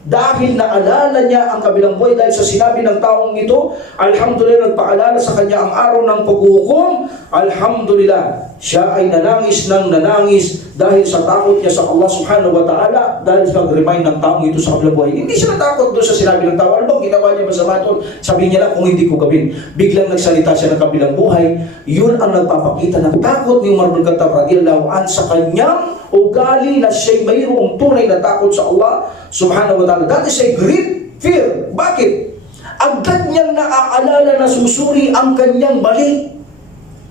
Dahil naalala niya ang kabilang buhay dahil sa sinabi ng taong ito, alhamdulillah, nagpaalala sa kanya ang araw ng paghuhukom. Alhamdulillah, siya ay nanangis ng nanangis dahil sa takot niya sa Allah subhanahu wa ta'ala, dahil sa nag-remind ng taong ito sa kabilang buhay. Hindi siya natakot doon sa sinabi ng tao. Ano bang ginawa niya masama doon? Sabi niya lang, kung hindi ko gawin. Biglang nagsalita siya ng kabilang buhay. Yun ang nagpapakita ng takot ni Umar bin Khattab radiyallahu anhu sa kanyang ugali na siya'y mayroong tunay na takot sa Allah subhanahu wa ta'ala. That is a great fear. Bakit? Agad niyang naaalala na susuri ang kanyang mali.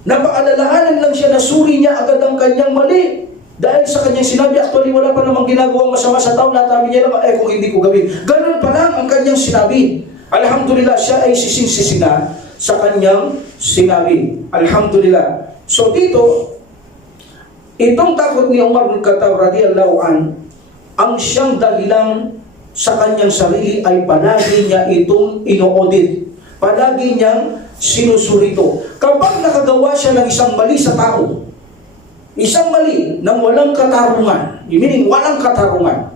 Napaalalahanan lang siya na suri niya agad ang kanyang mali. Dahil sa kanyang sinabi, actually wala pa namang ginagawang masama sa tao, natabi niya naman, kung hindi ko gawin. Ganun pa lang ang kanyang sinabi. Alhamdulillah, siya ay sising-sisina sa kanyang sinabi. Alhamdulillah. So dito, itong takot ni Umar bin Khattab radiyallahu anhu, ang siyang dahilan sa kanyang sarili ay palagi niya itong ino-audit. Palagi niyang sinusurito. Kapag nakagawa siya ng isang mali sa tao, isang mali nang walang katarungan, meaning walang katarungan,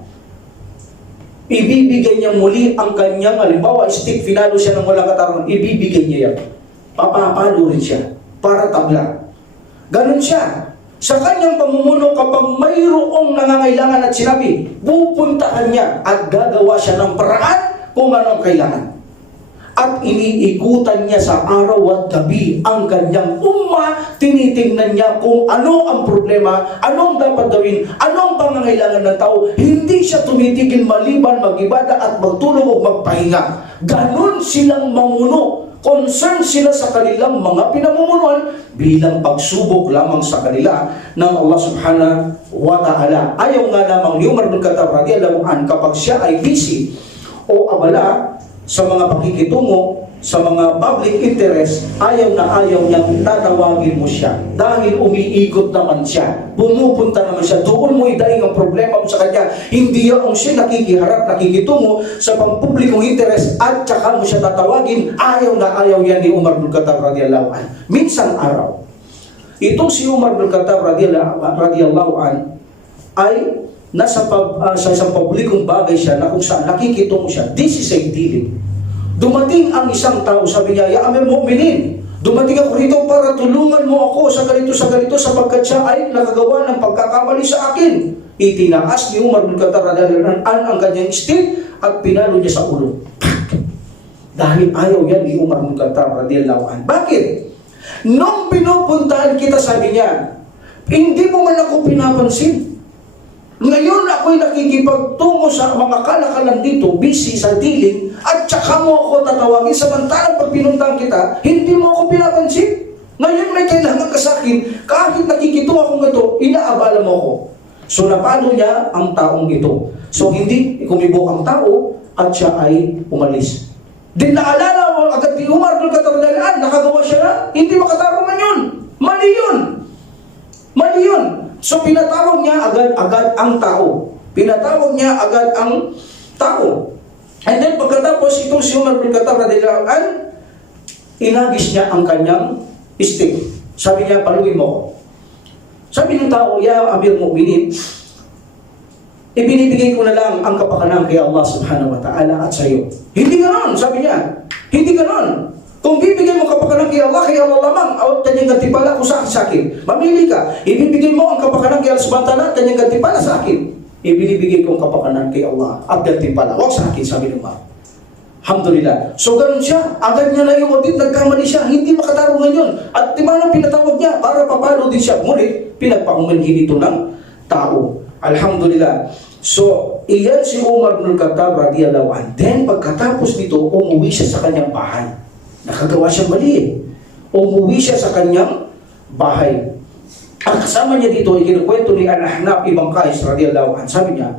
ibibigay niya muli ang kanyang, halimbawa, stick, finalo siya ng walang katarungan, ibibigay niya yan. Papapalo rin siya para tabla. Ganun siya. Sa kanyang pamumuno, kapag mayroong nangangailangan at sinabi, pupuntahan niya at gagawa siya ng paraan kung anong kailangan. At iniikutan niya sa araw at gabi ang kanyang umma, tinitingnan niya kung ano ang problema, anong dapat gawin, anong pangangailangan ng tao. Hindi siya tumitigil maliban mag-ibada at magtulog o magpahinga. Ganon silang mamuno. Concern sila sa kanilang mga pinamumunuan bilang pagsubok lamang sa kanila ng Allah subhanahu wa ta'ala. Ayaw nga lamang ni Umar bin Khattab radiyallahu anhu kapag siya ay busy o abala sa mga pakikitungo, sa mga public interest, ayaw na ayaw niyang tatawagin mo siya. Dahil umiikot naman siya. Pumupunta naman siya. Doon mo idaing ang problema mo sa kanya. Hindi yung siya nakikiharap, nakikitungo sa pampublikong interest at saka mo siya tatawagin. Ayaw na ayaw yan ni Umar bin Khattab radiyallahu anhu. Minsan araw, itong si Umar bin Khattab radiyallahu anhu ay nasa sa isang publikong bagay siya na kung saan nakikitungo siya. This is a dealing. Dumating ang isang tao, sabi niya, "Ya Amir Mu'minin, dumating ako rito para tulungan mo ako sa ganito sapagkat siya ay nakagawa ng pagkakamali sa akin." Itinaas ni Umar bin Khattab radhiyallahu anhu ang kanyang stick at pinalo niya sa ulo. Dahil ayaw yan ni Umar bin Khattab radhiyallahu anhu. Bakit? Nung pinupuntahan kita, sabi niya, hindi mo man ako pinapansin. Ngayon ako'y nakikipagtungo sa mga kalakalan dito, busy sa dealing, at saka mo ako tatawagin. Samantalang pag pinuntahan kita, hindi mo ako pinapansin. Ngayon may kailangan ka sa akin, kahit nakikitungo akong ito, inaabala mo ako. So napalo niya ang taong ito. So hindi kumibok ang tao at siya ay umalis. Din naalala mo agad ni Umar bin Khattab, nakagawa siya na, hindi makatarungan yun. Mali yun. Mali yun. So pinatawag niya agad ang tao. Pinatawag niya agad ang tao. And then pagkatapos itong si Umar bin Khattab radhiyallahu anhu, inagis niya ang kanyang stick. Sabi niya, paluin mo ko. Sabi ng tao, ya Amir Mu'minin, ibinibigay ko na lang ang kapakanan kay Allah subhanahu wa ta'ala at sa iyo. Hindi ganon, sabi niya. Hindi ganon. Kung bibigay mo kapakanan kay Allah lamang, at kanyang gantipala kung sa akin. Mamili ka. Ibibigay mo ang kapakanan kay Allah subhanahu wa ta'ala at kanyang gantipala sa akin. Ibinibigay ko ang kapakanan kay Allah at gantipala. Huwag sa akin, sabi ng Umar. Alhamdulillah. So ganun siya. Agad niya na yung audit, nagkamali siya. Hindi makatarungan yun. At timano pinatawag niya para papalo din siya. Ngunit, pinagpakumanhin ito ng tao. Alhamdulillah. So, iyan si Umar bin Khattab radhiyallahu anhu. Then, pagkatapos nito, umuwi siya sa kanyang bahay. Nakagawa siyang mali eh. Umuwi siya sa kanyang bahay. Ang kasama niya dito, ikinukwento ni Al-Ahnaf ibn Qais radhiyallahu anhu. Sabi niya,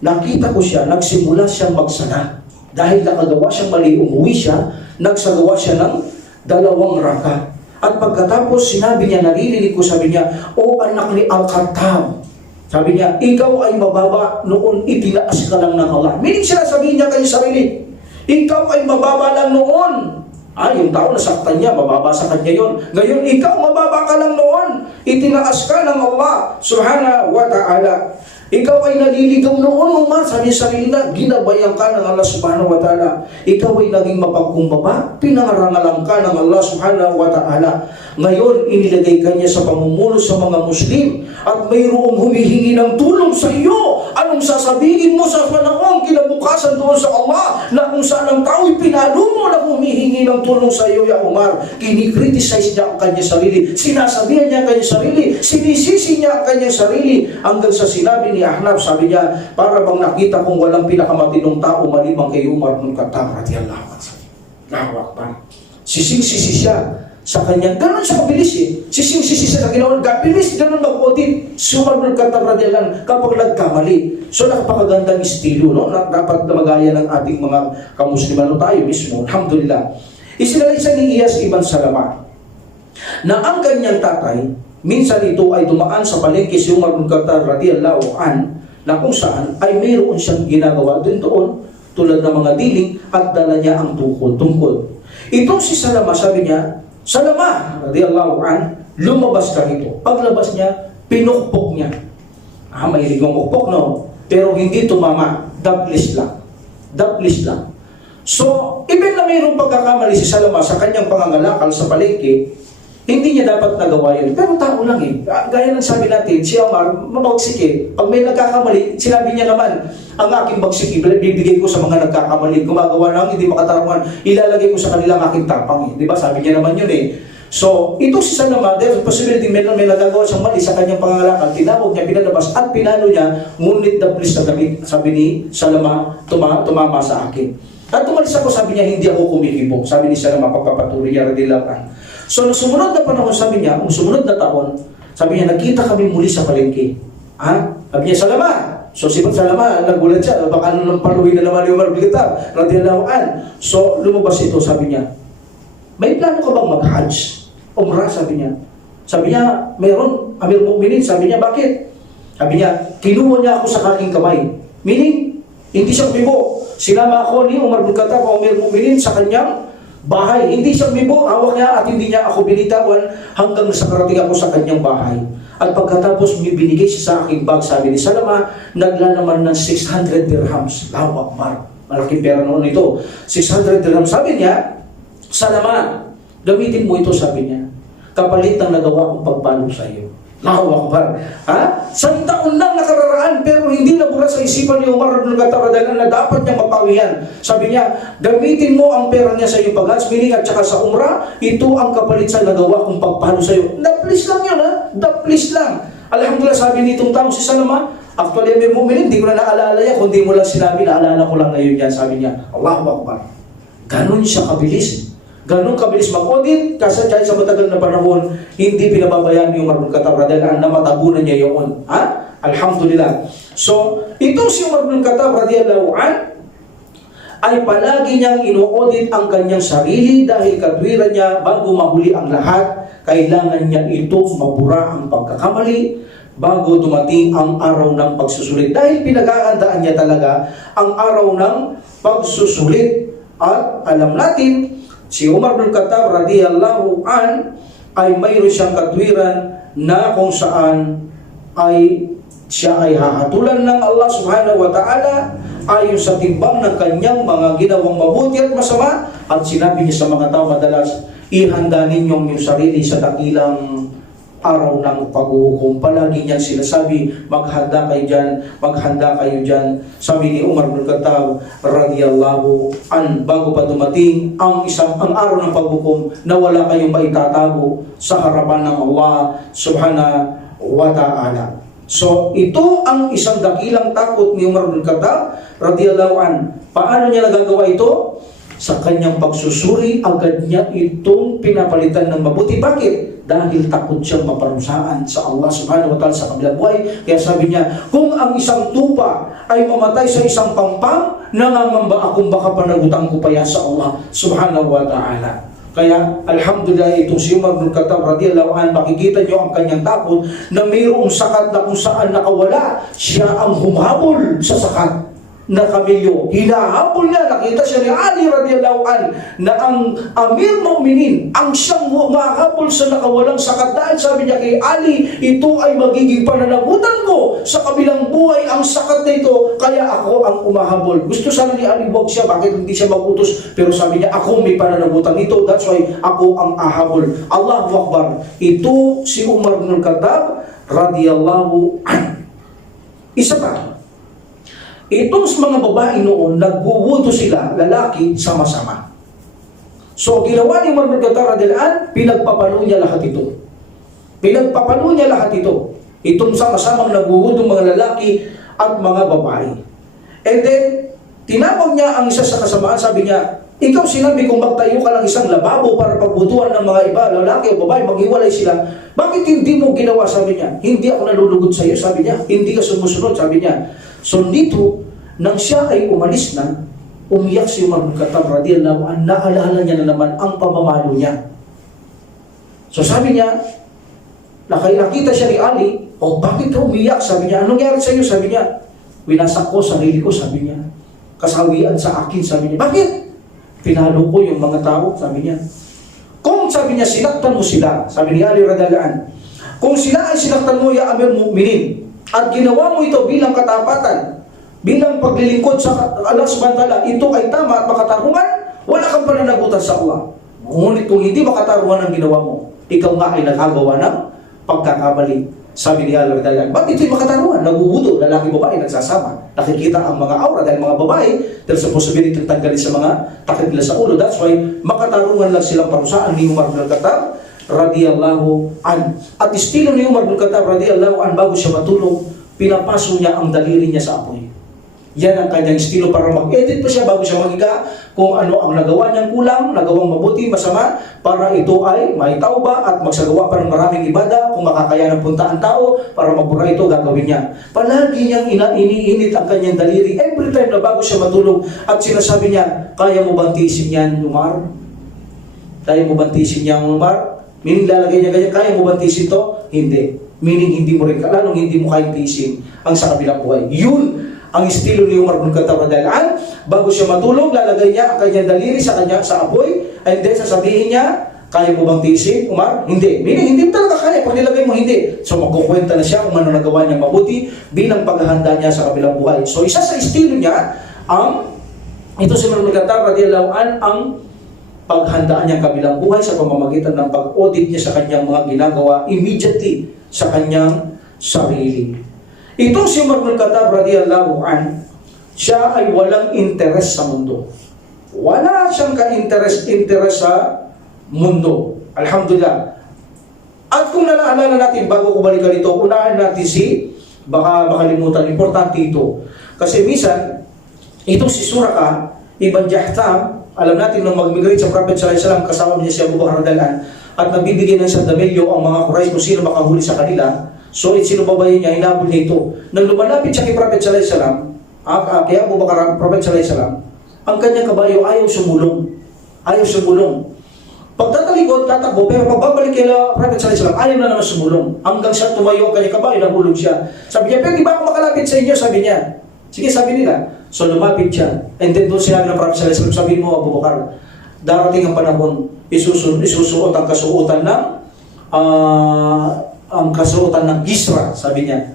nakita ko siya, nagsimula siyang magsana. Dahil nakagawa siyang mali, umuwi siya, nagsagawa siya ng 2 raka. At pagkatapos, sinabi niya, naririnig ko, sabi niya, o anak ni Al-Khattab. Sabi niya, ikaw ay mababa noon, itinaas ka lang ng Allah. Meaning sinasabihin niya kayo sarili, ikaw ay mababa lang noon. Yung tao nasaktan niya, mababa sa kanya yun. Ngayon, ikaw mababa ka lang noon, itinaas ka ng Allah subhanahu wa ta'ala. Ikaw ay naliligaw noon, Umar, sabi sa sarili na, ginabayan ka ng Allah subhanahu wa ta'ala. Ikaw ay naging mapagkumbaba, pinangarangalan ka ng Allah subhanahu wa ta'ala. Ngayon, inilagay ka niya sa pamumuno sa mga Muslim at mayroong humihingi ng tulong sa iyo. Anong sasabihin mo sa panahon kinabukasan doon sa Allah na kung saan ang tao'y pinalo mo na humihingi ng tulong sa iyo, ya Umar? Kinikriticize niya ang kanyang sarili, sinasabihan niya ang kanyang sarili, sinisisi niya ang kanyang sarili, hanggang sa sinabi ni Ahnaf, sabi niya, para bang nakita kong walang pinakamatinong tao malimang kay Umar bin Khattab radhiyallahu anhu. Allahu Akbar. Sising-sisi siya sa kanyang, ganun siya kabilis eh. Sising-sisi siya sa ginawa, kabilis, ganun mag-audit. Si Umar bin Khattab radhiyallahu anhu kapag nagkamali. So napakagandang estilo, no? Dapat na magaya ng ating mga kamusliman, no? Tayo mismo, alhamdulillah. Isilalisa ni Iyas ibn Salama na ang kanyang tatay, minsan ito ay dumaan sa palengke si Umar bin Khattab radhiyallahu anhu, na kung saan ay mayroon siyang ginagawa doon tulad ng mga diling at dala niya ang tungkol. Itong si Salama, sabi niya, Salama radhiyallahu anhu, lumabas ka rito. Paglabas niya, pinukpok niya. Mahilig ang ukpok, no? Pero hindi tumama, daplis lang. So, even na mayroong pagkakamali si Salama sa kanyang pangangalakal sa palengke, hindi niya dapat nagawa yun. Pero tao lang eh. Gaya ng sabi natin, si Omar, mabagsik eh. Pag may nagkakamali, sinabi niya naman, ang aking bagsik, bibigay ko sa mga nagkakamali. Gumagawa lang, hindi makatarungan, ilalagay ko sa kanila ang aking tapang eh. Diba? Sabi niya naman yun eh. So, ito si Salama, there's a possibility may nagagawa siyang mali sa kanyang pangangalakal. Tinawag niya, pinalabas at pinalo niya, ngunit the police na gamit, sabi ni Salama, tumama sa akin. At tumalis ako, sabi niya, hindi ako kumikibok. Sabi ni Salama, pagpapatuloy niya radhiyallahu anhu. So, nung sumunod na panahon, sabi niya, nung sumunod na taon, sabi niya, nakita kami muli sa palengke. Sabi niya, Salama. So, si Salama, nagulat siya. Baka nung paluhin na naman yung Umar bin Khattab radhiyallahu anhu. So, lumabas ito, sabi niya, may plano ka bang mag-hajj? Umrah, sabi niya. Sabi niya, meron, Amir Mu'minin. Sabi niya, bakit? Sabi niya, kinuha niya ako sa kanyang kamay. Meaning, hindi siya umibo. Sinama ako ni Umar bin Khattab o Amir Mu'minin sa kanyang bahay. Hindi siya umibo, hawak niya at hindi niya ako binitawan hanggang sa karating ako sa kanyang bahay. At pagkatapos binigay siya sa aking bag, sabi ni Salama, naglalaman ng 600 dirhams. Allahu Akbar. Malaking pera noon ito. 600 dirhams. Sabi niya, Salama, gamitin mo ito, sabi niya, kapalit ng nagawa kong pagpalo sa iyo. Allahu Akbar. Ha? Isang taon lang nakararaan pero hindi nabura sa isipan ni Umar ibn Khattab na dapat niya mapawihan. Sabi niya, gamitin mo ang pera niya sa iyong pag-hajj, meaning at saka sa umrah, ito ang kapalit sa nagawa kong pagpalo sa iyo. Daplis lang yun, ha? Daplis lang. Alhamdulillah, sabi nitong tao si Salama, actually, may mu'minin, hindi ko na naalala yan, kundi mo lang sinabi, naalala ko lang ngayon yan, sabi niya, Allahu Akbar. Ganon siya kabilis. Ganon kabilis mag-audit, kasi dahil sa matagal na panahon, hindi pinababayaan ni Umar ibn Khattab radhiyallahu anhu na matabunan niya yun. Ha? Alhamdulillah. So, itong si Umar ibn Khattab radhiyallahu anhu ay palagi niyang ino-audit ang kanyang sarili dahil katwiran niya bago mahuli ang lahat, kailangan niya ito mabura ang pagkakamali bago dumating ang araw ng pagsusulit. Dahil pinag-aandaan niya talaga ang araw ng pagsusulit. At alam natin, si Umar ibn Khattab radhiyallahu an ay mayroon siyang katwiran na kung saan ay siya ay hahatulan ng Allah subhanahu wa ta'ala ayon sa timbang ng kanyang mga ginawang mabuti at masama. At sinabi niya sa mga tao madalas, ihanda ninyong yung sarili sa dakilang araw ng paghuhukom. Palagi niyan sinasabi, maghanda kayo dyan, maghanda kayo dyan. Sabi ni Umar ibn Khattab radhiyallahu an, bago pa dumating ang araw ng paghuhukom na wala kayong maitatago sa harapan ng Allah subhanahu wa ta'ala. So, ito ang isang dakilang takot ni Umar ibn Khattab radhiyallahu an. Paano niya nagagawa ito? Sa kanyang pagsusuri, agad niya itong pinapalitan ng mabuti. Bakit? Dahil takot siyang maparusaan sa Allah subhanahu wa ta'ala sa kabilang buhay. Kaya sabi niya, kung ang isang tupa ay mamatay sa isang pampang, nangangamba akong baka panagutan ko pa yan sa Allah subhanahu wa ta'ala. Kaya, alhamdulillah, itong si Umar ibn Khattab radhiyallahu anhu, makikita niyo ang kanyang takot na mayroong sakat na kung saan nakawala, siya ang humahabol sa sakat na kamilyo. Hinahabol niya, nakita siya ni Ali radhiyallahu anhu na ang Amir Mu'minin ang siyang humahabol sa nakawalang sakat. Dahil sabi niya kay Ali, ito ay magiging pananagutan ko sa kabilang buhay ang sakat na ito, kaya ako ang umahabol. Gusto sana ni Ali, wag siya, bakit hindi siya mag-utos? Pero sabi niya, ako may pananagutan ito, that's why ako ang ahabol. Allahu Akbar. Ito si Umar ibn Khattab radhiyallahu anhu. Isa pa, itong mga babae noon, nagbubuto sila, lalaki, sama-sama. So, ginawa ni Umar ibn Khattab radhiyallahu anhu, pinagpapalo niya lahat ito. Pinagpapalo niya lahat ito. Itong sama-samang nagbubuto mga lalaki at mga babae. And then, tinawag niya ang isa sa kasamaan, sabi niya, ikaw sinabi kung magtayo ka lang isang lababo para pagbutuan ng mga iba, lalaki o babae, maghiwalay sila. Bakit hindi mo ginawa? Sabi niya, hindi ako nalulugod sa iyo, sabi niya. Hindi ka sumusunod, sabi niya. So dito, nang siya ay umalis na, umiyak si Umar ibn Khattab radhiyallahu anhu, naalala niya na naman ang pamamalo niya. So sabi niya, nakita siya ni Ali, bakit ka umiyak? Sabi niya, anong nangyari sa iyo? Sabi niya, winasak ko sarili ko, sabi niya. Kasawian sa akin, sabi niya. Bakit? Pinalo ko yung mga tao, sabi niya. Kung sabi niya, sinaktan mo sila, sabi ni Ali radhiyallahu anhu, kung sila ay sinaktan mo, ya Amir Mu'minin, at ginawa mo ito bilang katapatan, bilang paglilingkod sa Allah subhanahu wa ta'ala, ito ay tama at makatarungan, wala kang pananagutan sa Allah. Ngunit kung hindi makatarungan ang ginawa mo, ikaw nga ay nagagawa ng pagkakamali. Sabi ni Allah, ba't ito'y makatarungan? Nagugudo, lalaki babae, nagsasama. Nakikita ang mga aura dahil mga babae, dahil sa possibility ng tanggalin sa mga takip nila sa ulo. That's why, makatarungan lang silang parusaan ni Umar ibn Khattab radhiyallahu an. At estilo ni Umar ibn Khattab radhiyallahu an, bago siya matulog, pinapaso niya ang daliri niya sa apoy. Yan ang kanyang estilo para mag-edit pa siya bago siya magiga kung ano ang nagawa niyang kulang, nagawang mabuti, masama, para ito ay may tauba at magsagawa pa ng maraming ibada kung makakaya ng punta ang tao para mabura ito, gagawin niya. Palagi niyang iniinit ang kanyang daliri every time na bago siya matulog at sinasabi niya, kaya mo bang tiisin yan, Umar? Kaya mo bang tiisin yan, Umar? Meaning lalagay niya ganyan, kaya mo bang tiisin to? Hindi. Meaning hindi mo rin, lalong hindi mo kayang tiisin ang sa kabilang buhay. Yun ang estilo ni Umar ibn Khattab radhiyallahu anhu. Bago siya matulog, lalagay niya ang kanyang daliri sa apoy, and then sasabihin niya, kaya mo bang tiisin, Umar? Hindi. Meaning, hindi talaga kaya. Pag nilagay mo, hindi. So, magkukwenta na siya kung ano nagawa niya mabuti bilang paghahanda niya sa kabilang buhay. So, isa sa estilo niya, ito si Umar ibn Khattab radhiyallahu anhu, ang paghandaan niyang kabilang buhay sa pamamagitan ng pag-audit niya sa kanyang mga ginagawa immediately sa kanyang sarili. Itong si Umar bin Khattab radiyallahu an, siya ay walang interes sa mundo. Wala siyang ka-interes sa mundo. Alhamdulillah. At kung naalala natin, bago ko balikan ito, unahan natin baka makalimutan, importante ito. Kasi minsan, itong si Suraka, Ibn Jahtam, alam natin nung mag-migrate sa Prophet sallallahu alaihi wasallam, kasama niya si Abu Bakar radhiyallahu anhu, at nagbibigay ng sandamilyo ang mga Quraysh kung sino makahuli sa kanila. So, sino babayin niya, hinabol niya ito. Nang lumalapit siya kay Prophet sallallahu alaihi wasallam, kaya Abu Bakar, Prophet sallallahu alaihi wasallam, ang kanyang kabayo ayaw sumulong. Ayaw sumulong. Pagtatalikod, tatakbo, pero pagbabalik kay Prophet sallallahu alaihi wasallam, ayaw na naman sumulong. Hanggang sa tumayo ang kanyang kabayo, nahulog siya. Sabi niya, pero di ba ako makalapit sa inyo? Sabi niya. Sige, sabi nila. So lumapit siya. And then doon sinabi ng Prophet sallallahu alaihi wasallam, sabi mo, Abu Bakar, darating ang panahon, isusuot ang kasuotan ng Kisra, sabi niya.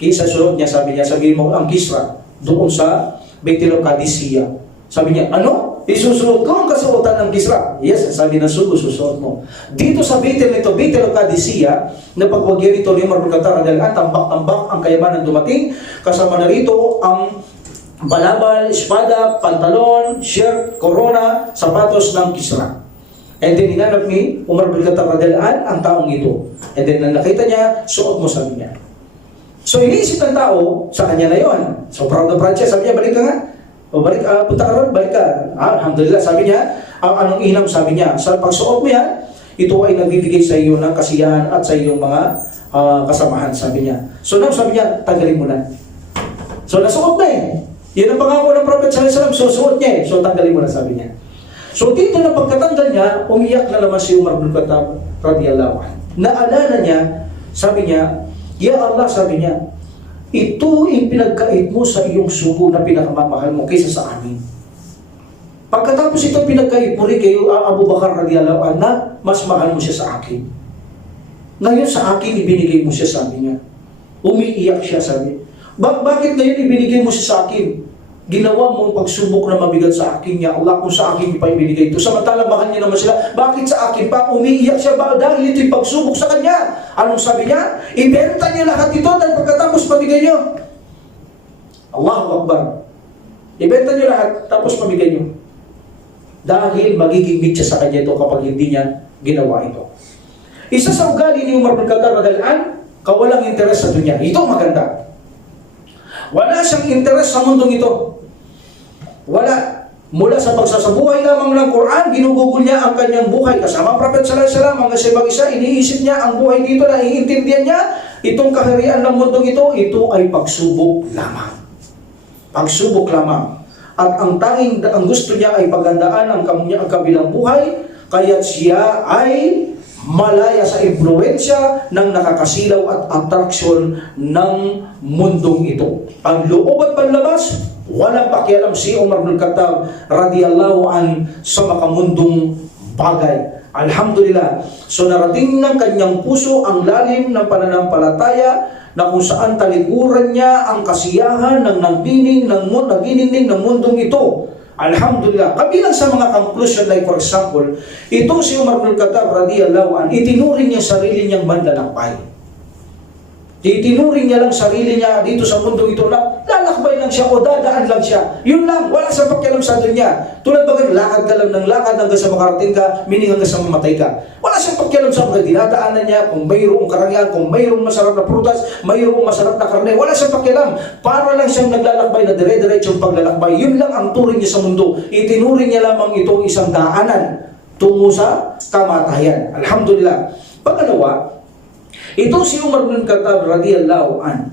Kisa suot niya, sabi mo, ang Kisra, doon sa Beitul Qadisiyah. Sabi niya, ano? Isusuot ko ang kasuotan ng Kisra. Yes, sabi na susuot mo. Dito sa Beitul Qadisiyah, na pagwagyan ito ni Umar bin Khattab, tambak-tambak ang kayamanan dumating, kasama na rito ang balabal, espada, pantalon, shirt, corona, sapatos ng Kisra. And then hinanap ni Umar bin Khattab ang taong ito. And then nang nakita niya, suot mo, sabi niya. So iniisip ng tao, sa kanya na yon. So proud na proud siya, sabi niya, balik ka nga. O balik, punta ka ron, balik ka. Alhamdulillah, sabi niya, anong inam, sabi niya, sa pagsuot mo yan, ito ay nagbibigay sa iyo ng kasiyahan at sa iyong mga kasamahan, sabi niya. So now, sabi niya, tanggalin mo na. So nasuot na eh. Yan ang pangako ng Prophet sallallahu alaihi wasallam, susuot niya eh. So tanggalin mo na, sabi niya. So dito na pagkatanggal niya, umiyak na naman si Umar bin Khattab radiyallahu anhu. Naalala niya, sabi niya, ya Allah, sabi niya, ito ang pinagkait mo sa iyong sugo na pinakamamahal mo kaysa sa amin. Pagkatapos ito pinagkait mo rin kay Abu Bakar radiyallahu anhu na mas mahal mo siya sa akin. Ngayon sa akin ibinigay mo siya, sabi niya. Umiiyak siya, sabi. Bakit ngayon ibinigay mo siya sa akin? Ginawa mong pagsubok na mabigat sa akin, ya Allah, kung sa akin pa ibinigay ito. Samantala mahal niya naman sila. Bakit sa akin pa? Umiiyak siya dahil ito'y pagsubok sa kanya. Anong sabi niya? Ibenta niyo lahat ito dahil pagkatapos pamigay niyo. Allahu Akbar. Ibenta niyo lahat tapos pamigay niyo. Dahil magiging mitya sa kanya ito kapag hindi niya ginawa ito. Isa sa ugali ni Umar bin Khattab radhiyallahu anhu, kawalang interes sa dunya. Ito maganda. Wala siyang interes sa mundong ito. Wala. Mula sa pagsasabuhay lamang ng Quran, ginugugol niya ang kanyang buhay. Kasama Prophet sallallahu alaihi wasallam, hanggang sa mag-isa, iniisip niya ang buhay dito na iintindihan niya. Itong kaharian ng mundong ito ay pagsubok lamang. Pagsubok lamang. At ang gusto niya ay pagandaan ang kabilang buhay, kaya siya ay malaya sa impluensya ng nakakasilaw at atraksyon ng mundong ito. Ang loob at panlabas, walang pakialam si Umar bin Khattab radiyallahu an sa makamundong bagay. Alhamdulillah. So narating ng kanyang puso ang lalim ng pananampalataya na kung saan talikuran niya ang kasiyahan ng nagining ng mundong ito. Alhamdulillah. Kabilang sa mga conclusion, like for example, itong si Umar bin Khattab radiyallahu anhu, itinuring niya sarili niyang manlalakbay. Itinuring niya lang sarili niya dito sa mundong ito lang, lalakbay lang siya o dadaan lang siya. Yun lang, wala sa pakialam sa dunya. Tulad ba ganun, lakad ka lang ng lakad hanggang sa makarating ka, meaning hanggang sa mamatay ka. Wala siyang pakialam sa mga dinadaanan niya, kung mayroong karangyaan, kung mayroong masarap na prutas, mayroong masarap na karne, wala siyang pakialam. Para lang siyang naglalakbay na dire-diretsong paglalakbay. Yun lang ang turing niya sa mundo. Itinuring niya lamang itong isang daanan tungo sa kamatayan. Alhamdulillah. Pangalawa, ito si Umar bin Khattab radiyallahu an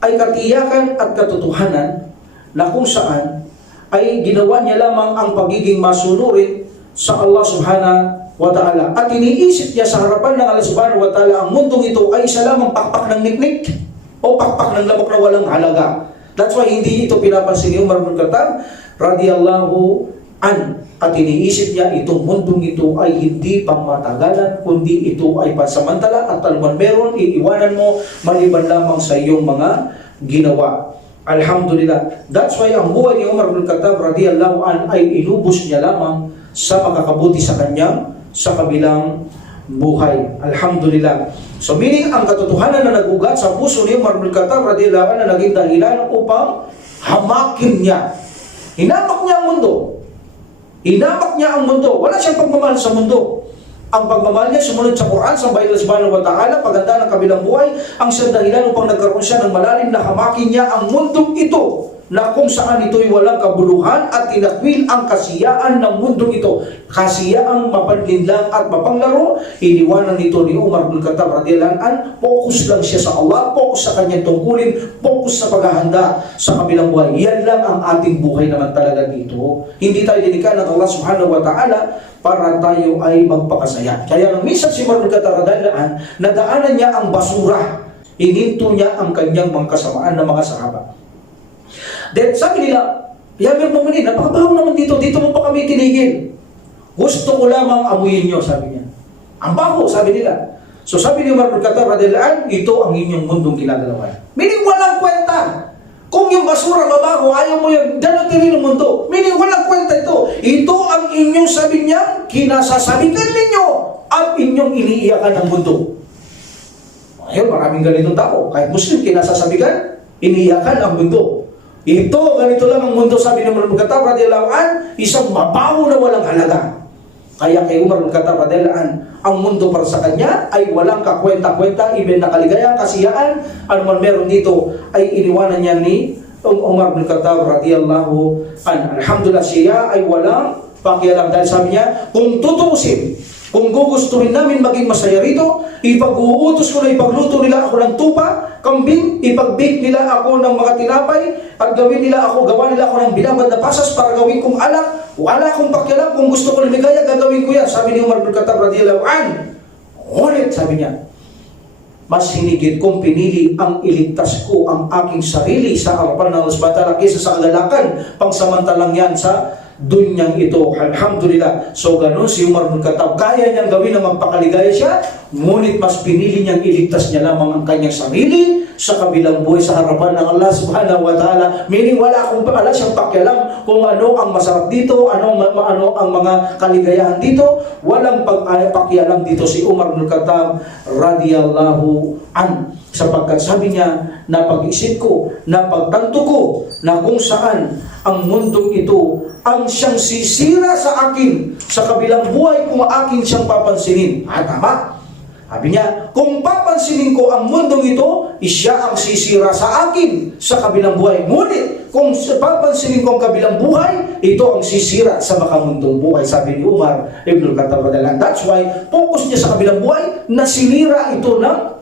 ay katiyakan at katotohanan na kung saan ay ginawa niya lamang ang pagiging masunurin sa Allah subhanahu wa ta'ala. At iniisip niya sa harapan ng Allah subhanahu wa ta'ala ang mundong ito ay isa lamang pakpak ng niknik o pakpak ng lamok na walang halaga. That's why hindi ito pinapansin ni Umar bin Khattab radiyallahu an. At iniisip niya itong mundong ito ay hindi pangmatagalan, kundi ito ay pansamantala at anuman meron, iiwanan mo maliban lamang sa iyong mga ginawa. Alhamdulillah. That's why ang buhay ni Umar bin Khattab radiyallahu an ay inubos niya lamang sa makakabuti sa kanyang sa kabilang buhay. Alhamdulillah. So meaning, ang katotohanan na nagugat sa puso ni Umar bin Khattab radhiyallahu anhu na naging dahilan upang hamakin niya. Hinamak niya ang mundo. Hinamak niya ang mundo. Wala siyang pagmamahal sa mundo. Ang pagmamahal niya sumunod sa Quran, sa Bible subhanahu wa ta'ala, paganda ng kabilang buhay, ang siyang dahilan upang nagkaroon siya ng malalim na hamakin niya ang mundong ito, na kung saan ito'y walang kabuluhan at tinakwil ang kasiyaan ng mundong ito. Kasiyaang mapanlinlang at mapanglaro, iniwanan nito ni Umar bin Khattab radhiyallahu anhu, focus lang siya sa Allah, focus sa kanyang tungkulin, focus sa paghahanda sa kabilang buhay. Yan lang ang ating buhay naman talaga dito. Hindi tayo dinikha ng Allah subhanahu wa ta'ala para tayo ay magpakasaya. Kaya nang minsan si Umar bin Khattab radhiyallahu anhu, nadaanan niya ang basura, ininto niya ang kanyang mga kasamaan ng mga sahaba. Then sabi nila, Yamir Mu'minin, napakabaho naman dito mo pa kami tinigil. Gusto ko lamang amuyin nyo, sabi niya. Ang baho, sabi nila. So sabi ni Umar bin Khattab radhiyallahu anhu, ito ang inyong mundong ginagalawan. Meaning walang kwenta. Kung yung basura mabaho, ayaw mo yan, gano'n rin ang mundo. Meaning walang kwenta ito. Ito ang inyong, sabi niya, kinasasabikan ninyo at inyong iniiyakan ng mundo. Ayun, maraming ganitong tao. Kahit Muslim, kinasasabikan, iniiyakan ang mundo. Ito, ganito lang ang mundo, sabi ni Umar bin Khattab radhiyallahu anhu, isang mabaho na walang halaga. Kaya kay Umar bin Khattab radhiyallahu anhu, ang mundo para sa kanya ay walang kakwenta-kwenta, even na kaligayang, kasiyaan, ano man meron dito, ay iniwanan niya ni Umar bin Khattab radhiyallahu anhu. Alhamdulillah, siya ay walang pakialam dahil sabi niya, kung tutuusin, kung gugustuhin namin maging masaya rito, ipag-uutos ko na ipagluto nila ako ng tupa, kambing, ipag-bake nila ako ng mga tinapay, at gawa nila ako ng binabad na pasas para gawin kong alak. Wala akong pakialam, kung gusto ko lumigaya, gagawin ko yan. Sabi ni Umar bin Khattab radhiyallahu anhu. Ngunit, sabi niya, mas hinigit kong pinili ang iligtas ko ang aking sarili sa harapan ng Allah subhanahu wa ta'ala kaysa sa kagalakan, pangsamantalang yan sa dunyang ito. Alhamdulillah. So ganun si Umar bin Khattab, kaya niyang gawin na magpakaligaya siya, ngunit mas pinili niyang iligtas niya lamang ang kanyang sarili sa kabilang buhay sa harapan ng Allah subhanahu wa ta'ala. Meaning wala siyang pakialam kung ano ang masarap dito, ano ang mga kaligayahan dito. Walang pakialam dito si Umar bin Khattab radhiyallahu anhu. Sapagkat sabi niya, napag-isip ko, napagtanto ko na kung saan ang mundong ito ang siyang sisira sa akin sa kabilang buhay kung akin siyang papansinin. Tama. Sabi niya, kung papansinin ko ang mundong ito, siya ang sisira sa akin sa kabilang buhay. Ngunit, kung papansinin ko ang kabilang buhay, ito ang sisira sa makamundong buhay. Sabi ni Umar ibn Khattab radhiyallahu anhu. That's why, focus niya sa kabilang buhay, na sinira ito ng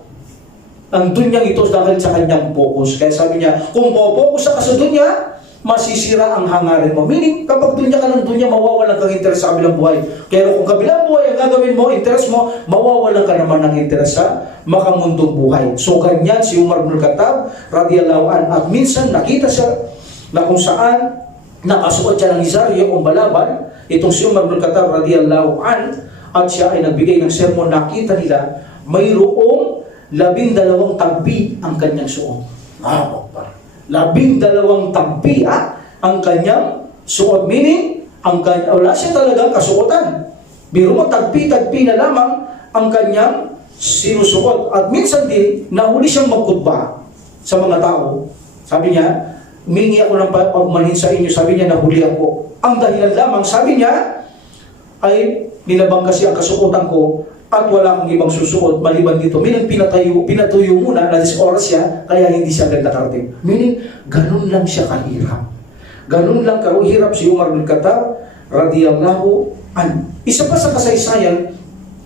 ang dunyang ito dahil sa kanyang focus. Kaya sabi niya, kung po-focus ka sa dunya, masisira ang hangarin mo. Meaning, kapag dunya ka ng dunya, mawawalan kang interes sa kabilang buhay. Kaya kung kabilang buhay ang gagawin mo, interes mo, mawawalan ka naman ng interes sa makamundong buhay. So, ganyan si Umar bin Khattab radhiyallahu anhu. At minsan, nakita siya na kung saan nakasuot siya ng izaryo o balaban, itong si Umar bin Khattab radhiyallahu anhu, at siya ay nagbigay ng sermon, nakita nila, mayroong 12 tagpi ang kanyang suot. 12 tagpi ang kanyang suot. Meaning, wala siya talagang kasuotan. Biro mo, tagpi-tagpi na lamang ang kanyang sinusuot. At minsan din, nahuli siyang magkutba sa mga tao. Sabi niya, mingi ako ng pagmanhin sa inyo. Sabi niya, nahuli ako. Ang dahilan lamang, sabi niya, ay nilabang kasi ang kasuotan ko at wala akong ibang susuot maliban dito. Meaning, pinatuyo muna na oras siya, kaya hindi siya agad nakarating. Meaning, ganun lang siya kahirap. Ganun lang kahirap si Umar bin Khattab radhiyallahu anhu. Isa pa sa kasaysayan,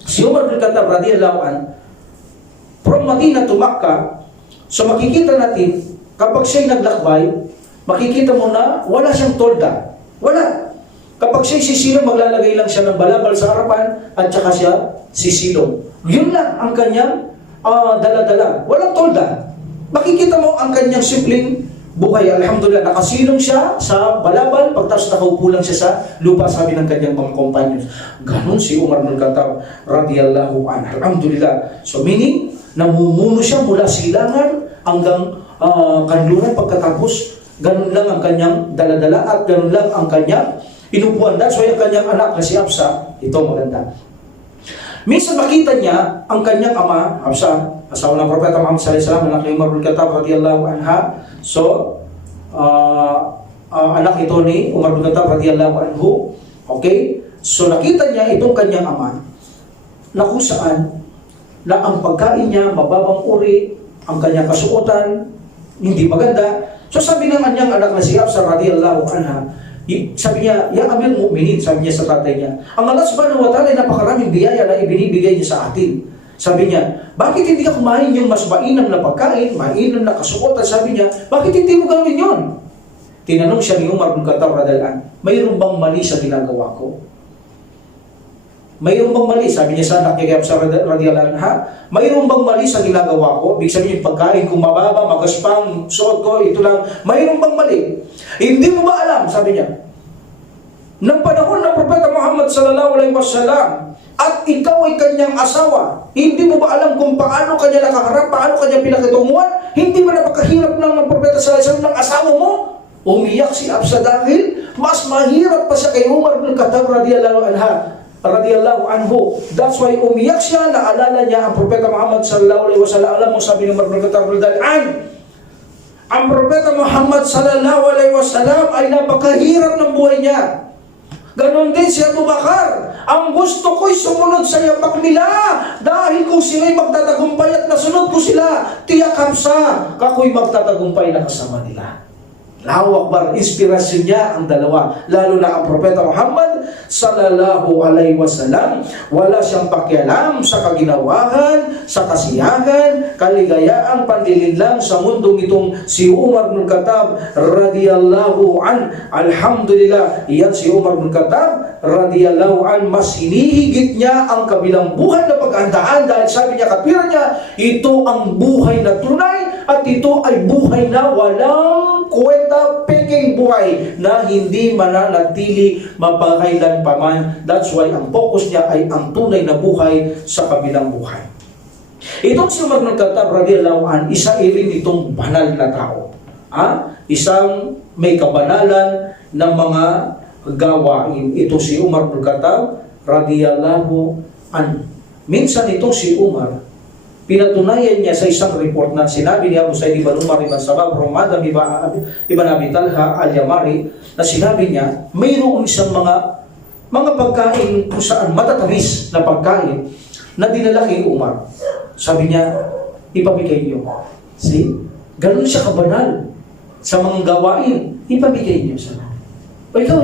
si Umar bin Khattab radhiyallahu anhu, from Madinah to Makkah, so makikita natin, kapag siya'y naglakbay, makikita mo na wala siyang tolda. Wala. Kapag siya'y sisilong, maglalagay lang siya ng balabal sa harapan at saka siya sisilong. Yun lang ang kanyang dala-dala. Walang tolda. Makikita mo ang kanyang simpleng buhay. Alhamdulillah, nakasilong siya sa balabal, pagtapos nakaupo lang siya sa lupa, sabi ng kanyang mga companions. Ganon si Umar bin Khattab radhiyallahu anhu. Alhamdulillah. So meaning, namumuno siya mula silangan hanggang kanluran pagkatapos. Ganon lang ang kanyang dala-dala at ganon lang ang kanyang inupuan. That's why ang kanyang anak na si Absa, ito maganda. Minsan makita niya ang kanyang ama, Hafsa, asawa ng Propeta Muhammad sallallahu alaihi wasallam, anak ni Umar bin Khattab radhiyallahu anha. So, anak ito ni Umar bin Khattab radhiyallahu anhu. Okay? So nakita niya itong kanyang ama na kung saan na ang pagkain niya mababang uri, ang kanyang kasuotan hindi maganda. So sabi ng kanyang anak na si Hafsa radhiyallahu anha, sabi niya, "Ya Amir Mu'minin," sabi niya sa tatay niya, "ang Allah subhanahu wa ta'ala ay napakaraming biyaya na ibinibigay niya sa atin." Sabi niya, "Bakit hindi ka kumain yung mas mainam na pagkain, mainam na kasuotan?" Sabi niya, "Bakit hindi mo gawin yun?" Tinanong siya ni Umar bin Khattab radhiyallahu anhu, "Mayroon bang mali sa ginagawa ko?" Mayroon bang mali? Sabi niya sa anak niya Hafsa radhiyallahu anha, "Mayroon bang mali sa ginagawa ko?" Ibig sabihin, pagkain kung mababa, magaspang, suot ko, ito lang. Mayroon bang mali? Hindi mo ba alam? Sabi niya, ng panahon ng Propeta Muhammad sallallahu alaihi wasallam at ikaw ay kanyang asawa, hindi mo ba alam kung paano kanya nakaharap, paano kanya pinakitunguhan? Hindi ba napakahirap ng Propeta sallallahu alaihi wasallam ng asawa mo? Umiyak si Hafsa dahil mas mahirap pa siya kay Umar bin Khattab radhiyallahu anhu. That's why umiyak siya, naalala niya ang Propeta Muhammad sallallahu alaihi wasallam. Alam mo, sabi ni Umar bin Khattab radhiyallahu anhu, ang Propeta Muhammad sallallahu alaihi wasallam ay napakahirap ng buhay niya. Ganon din si Abu Bakar. Ang gusto ko'y sumunod sa yapak nila dahil kung sila'y magtatagumpay at nasunod ko sila, tiyak Hafsa, kako'y magtatagumpay na kasama nila. Allahu Akbar, inspirasyon niya ang dalawa. Lalo na ang Propeta Muhammad sallallahu alaihi wasallam, wala siyang pakialam sa kaginawahan, sa kasiyahan, kaligayaang panlilinlang sa mundong itong si Umar bin Khattab radhiyallahu an. Alhamdulillah, iyan si Umar bin Khattab radhiyallahu an, mas hinihigit niya ang kabilang buhay na paghandaan dahil sabi niya, kapira niya, ito ang buhay na tunay at ito ay buhay na walang kwenta, peking buhay na hindi mananatili mapakailan paman. That's why ang focus niya ay ang tunay na buhay sa kabilang buhay. Itong si Umar bin Khattab radhiyallahu an, isa rin itong banal na tao. Isang may kabanalan ng mga gawain. Ito si Umar bin Khattab radhiyallahu an. Minsan itong si Umar, pinatunayan niya sa isang report na sinabi ni Abu Sa'id ibn Umar ibn Sabah Rumada ibn Abi Talha al-Yamari, na sinabi niya mayroong isang mga pagkain kung saan matatamis na pagkain na dinala kay Umar. Sabi niya, ipamigay niyo. See? Ganun siya kabanal sa mga gawain. Ipamigay niyo sa o ikaw,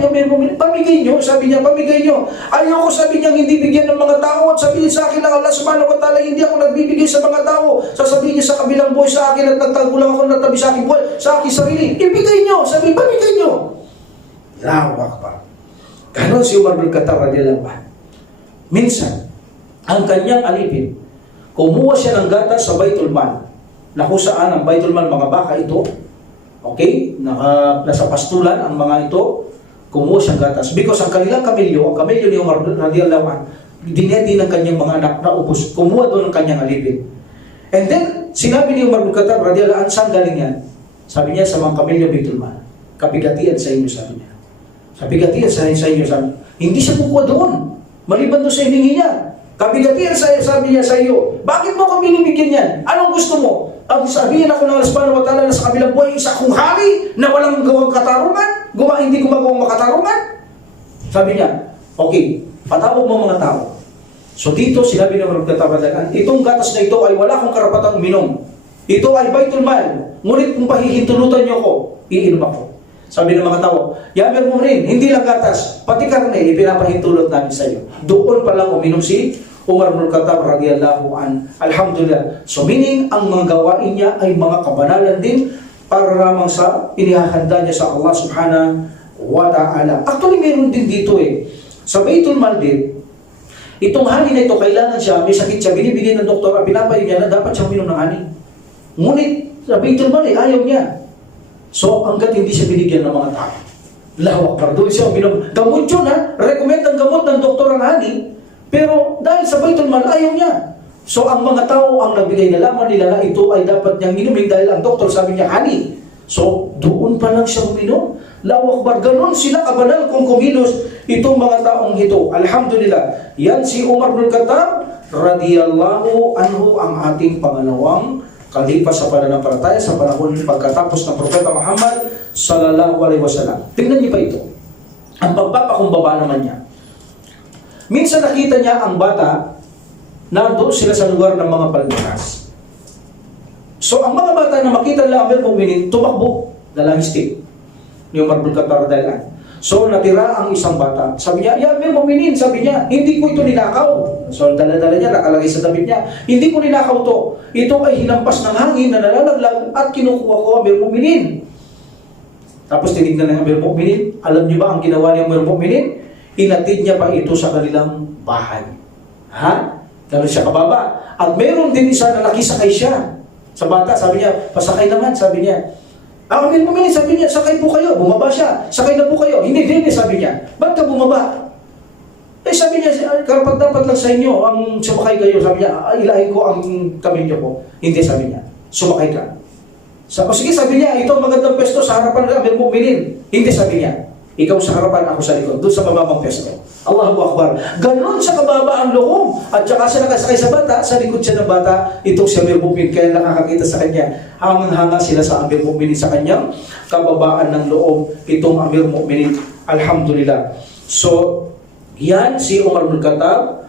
pamigay nyo, sabi niya, pamigay nyo. Ayoko, sabi niya, hindi bigyan ng mga tao at sabihin sa akin ng Allah subhanahu wa ta'ala, hindi ako nagbibigay sa mga tao. Sasabihin niya sa kabilang buhay sa akin at nagtago lang ako natabi sa aking buhay, sa aking sarili. Ibigay nyo, sabi, pamigay nyo. Allahu Akbar. Ganon si Umar bin Khattab radhiyallahu anhu. Minsan, ang kanyang alipin, kumuha siya ng gatas sa Baitul Mal, na kung saan ang Baitul Mal, mga baka ito, okay, nasa pastulan ang mga ito, kumuha siyang gatas. Because ang kanilang kamelyo ni Umar radhiyallahu anhu, dinedi ng kanyang mga anak na ubos, kumuha doon ng kanyang alipin. And then, sinabi ni Umar bin Khattab radhiyallahu anhu, saan galing yan? Sabi niya, sa mga kamelyo Baitul Mal. Kabigatian sa inyo, sabi niya. Kabigatian sa inyo, sabi niya. Hindi siya kukuha doon. Maliban doon sa hiningi niya. Kabigatian sabi niya sa iyo. Bakit mo kami binibigyan yan? Anong gusto mo? Ang sabihin ako ng Allah subhanahu wa ta'ala na sa kabilang buhay, isa akong hari na walang gawang katarungan, hindi gumagawang makatarungan. Sabi niya, okay, patawag mo mga tao. So dito, sinabi ng mga katapatan, itong gatas na ito ay wala akong karapatang uminom. Ito ay Baitul Mal. Ngunit kung pahihintulutan niyo ko, iinom ako. Sabi ng mga tao, Yamir mo rin, hindi lang gatas, pati karne, ipinapahintulot namin sa iyo. Doon pa lang uminom si Umar bin Khattab radhiyallahu an. Alhamdulillah. So meaning, ang mga gawain niya ay mga kabanalan din para lamang sa inihahanda niya sa Allah subhanahu wa ta'ala. Actually, meron din dito sa Baitul Mal din, itong hani na ito, kailangan siya, may sakit siya, binibigay ng doktor, pinapayo niya na dapat siyang minom ng hani. Ngunit, sa Baitul Mal, ayaw niya. So, hanggat hindi siya binigyan ng mga tao. Allahu Akbar, doon siya minom. Gamot yun, recommend ang gamot ng doktor ang hani. Pero dahil sa Baitul Mal, ayaw niya. So ang mga tao ang nagbigay, nalaman nila na ito ay dapat niyang inumin dahil ang doktor sabi niya, honey. So doon pa lang siya uminom. Allahu Akbar, ganun sila kabanal kung kumilos itong mga taong ito. Alhamdulillah, yan si Umar bin Khattab radiyallahu anhu, ang ating pangalawang kalipa sa pananampalataya sa panahon pagkatapos ng Propeta Muhammad sallallahu alaihi wasallam. Tingnan niyo pa ito. Ang pagpapakumbaba naman niya. Minsan nakita niya ang bata, nandoon sila sa lugar ng mga palmiras. So ang mga bata na makita nila Amir Mu'minin, tumakbo, dalangis ni Umar bin Khattab radhiyallahu anhu. So natira ang isang bata. Sabi niya, "Ya Amir Mu'minin," sabi niya, "hindi ko ito ninakaw." So dala-dala niya, nakalagay sa damit niya, "Hindi ko ninakaw to. Ito ay hinampas ng hangin na nalalaglag at kinukuha ko, Amir Mu'minin." Tapos tinignan ng Amir Mu'minin. Alam niyo ba ang ginawa ni Amir Mu'minin? Inatid niya pa ito sa kanilang bahay. Ha? Ganun siya kababa. At meron din isa na nakisakay siya. Sa bata, sabi niya, "Pasakay naman," sabi niya. Amir Mu'minin, sabi niya, "Sakay po kayo." Bumaba siya. "Sakay na po kayo." Hindi, sabi niya. "Ba't ka bumaba?" Sabi niya, "Karapat-dapat lang sa inyo ang sumakay kayo." Sabi niya, "Ilahin ko ang kamilyo ko." Hindi, sabi niya, "Sumakay ka." Sige, sabi niya, "Ito ang magandang pwesto sa harapan ng Amir Mu'minin." Hindi, sabi niya, "Ikaw sa harapan, ako sa likod, doon sa mababang pwesto." Allahu Akbar. Ganon sa kababa ang loob. At saka siya nakasakay sa bata, sa likod siya ng bata, itong si Amir Mu'minin, kaya nakakakita sa kanya. Hangang-hanga sila sa Amir Mu'minin sa kanyang kababaan ng loob, itong Amir Mu'minin. Alhamdulillah. So, yan si Umar bin Khattab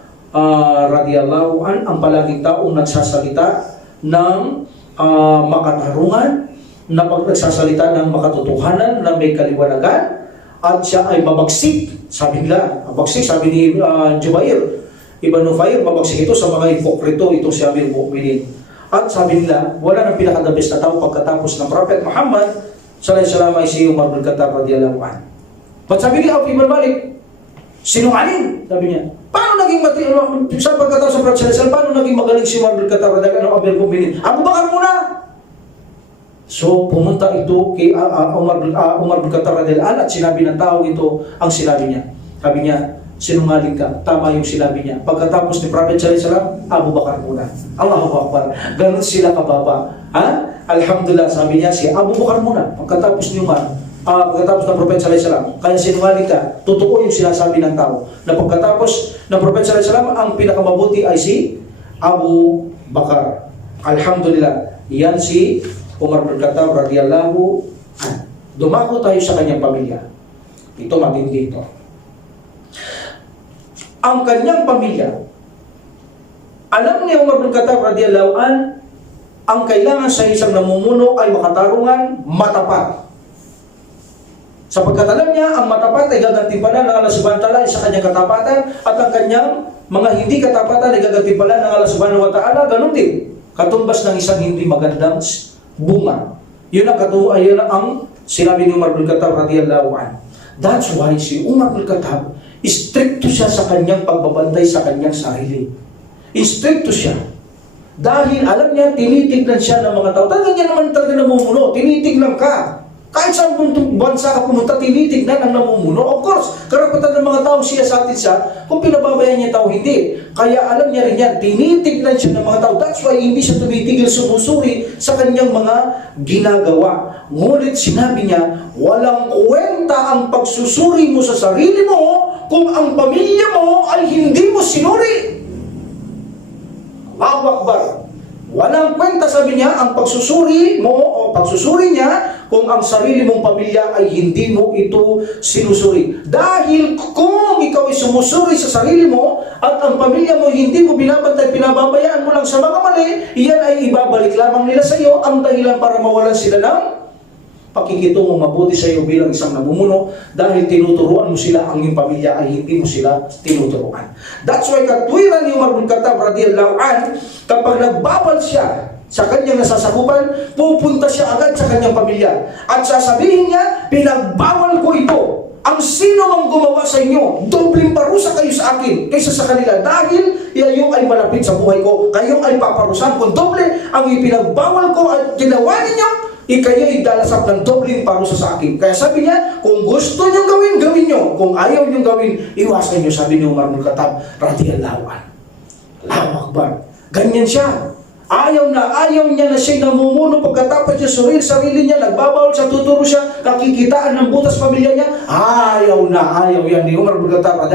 radiyallahu an, ang palaging taong nagsasalita ng makatarungan, na nagsasalita ng makatotohanan, na may kaliwanagan, at siya ay mabagsik. Sabi nila, mabagsik, sabi ni Jubair Ibn Nufair, mabagsik ito sa mga hipokrito, ito si Amir Mu'minin. At sabi nila, wala nang pinakadabis na tao pagkatapos ng Prophet Muhammad sallallahu alaihi wasallam ay si Umar bin Khattab radiyallahu anhu. But sabi ni Auf ibn Malik, sinungaling, sabi niya. Paano naging sa pagkatapos ng Prophet sallallahu alaihi wasallam, paano naging magaling si Umar bin Khattab radiyallahu anhu, Amir Mu'minin? Abu Bakar muna. So pumunta ito kay Umar bin Khattab radhiyallahu anhu at sinabi ng tao ito ang sinabi niya. Sabi niya, "Sinungaling ka." Tama yung sinabi niya. Pagkatapos ni Prophet sallallahu alaihi wasallam, Abu Bakar muna. Allahu Akbar. Ganun sila kababa. Alhamdulillah, sabi niya, si Abu Bakar muna. Pagkatapos ni Umar, pagkatapos ng Prophet sallallahu alaihi wasallam. Kaya sinungaling ka. Totoo yung sinasabi ng tao na pagkatapos ng Prophet sallallahu alaihi wasallam, ang pinakamabuti ay si Abu Bakar. Alhamdulillah. Yan si Umar bin Khattab radhiyallahu anhu. Dumako tayo sa kanyang pamilya. Ito matindi ito. Ang kanyang pamilya, alam ni Umar bin Khattab radhiyallahu anhu, ang kailangan sa isang namumuno ay makatarungan, matapat. Sapagkat alam niya, ang matapat ay gagantimpalan ng Allah subhanahu wa ta'ala sa kanyang katapatan, at ang kanyang mga hindi katapatan ay gagantimpalan ng Allah subhanahu wa ta'ala, ganun din. Katumbas ng isang hindi magandang bunga. Yun ang sinabi ni Umar bin Khattab radhiyallahu anhu. That's why si Umar bin Khattab, stricto siya sa kanyang pagbabantay sa kanyang sarili. Stricto siya. Dahil alam niya, tinitignan siya ng mga tao. Talaga niya naman talaga namumuno. Tinitignan ka. Kahit saan bansa ka pumunta, tinitignan ang namumuno. Of course, karapatan ng mga tao siya sa atin siya, kung pinababayan niya tao, hindi. Kaya alam niya rin yan, tinitignan siya ng mga tao. That's why hindi siya tumitigil sumusuri sa kanyang mga ginagawa. Ngunit sinabi niya, walang kwenta ang pagsusuri mo sa sarili mo kung ang pamilya mo ay hindi mo sinuri. Allahu Akbar. Walang kwenta, sabi niya, ang pagsusuri mo o pagsusuri niya kung ang sarili mong pamilya ay hindi mo ito sinusuri. Dahil kung ikaw ay sumusuri sa sarili mo at ang pamilya mo hindi mo binabantay, pinababayaan mo lang sa mga mali, iyan ay ibabalik lamang nila sa iyo ang dahilan para mawalan sila ng pakikitungong mabuti sa iyo bilang isang namumuno, dahil tinuturuan mo sila, ang iyong pamilya ay hindi mo sila tinuturuan. That's why katwiran ni Umar bin Khattab radhiyallahu anhu, kapag nagbawal siya sa kanyang nasasakupan, pupunta siya agad sa kanyang pamilya at sasabihin niya, "Pinagbawal ko ito. Ang sino mang gumawa sa inyo, dobling parusa kayo sa akin kaysa sa kanila, dahil kayo ay malapit sa buhay ko, kayo ay paparusahan kung doble ang ipinagbawal ko at ginawa ninyo, kayo'y dalasap ng dobling parusa sa akin." Kaya sabi niya, kung gusto niyong gawin, gawin niyo. Kung ayaw niyong gawin, iwasan niyo, sabi ni Umar bin Khattab radhiyallahu anhu. Allahu Akbar. Ganyan siya. Ayaw niya na siya'y namumuno pagkatapos niya sarili niya, nagbabawal sa tuturo siya, nakikitaan ng butas pamilya niya. Ayaw yan ni Umar bin Khattab.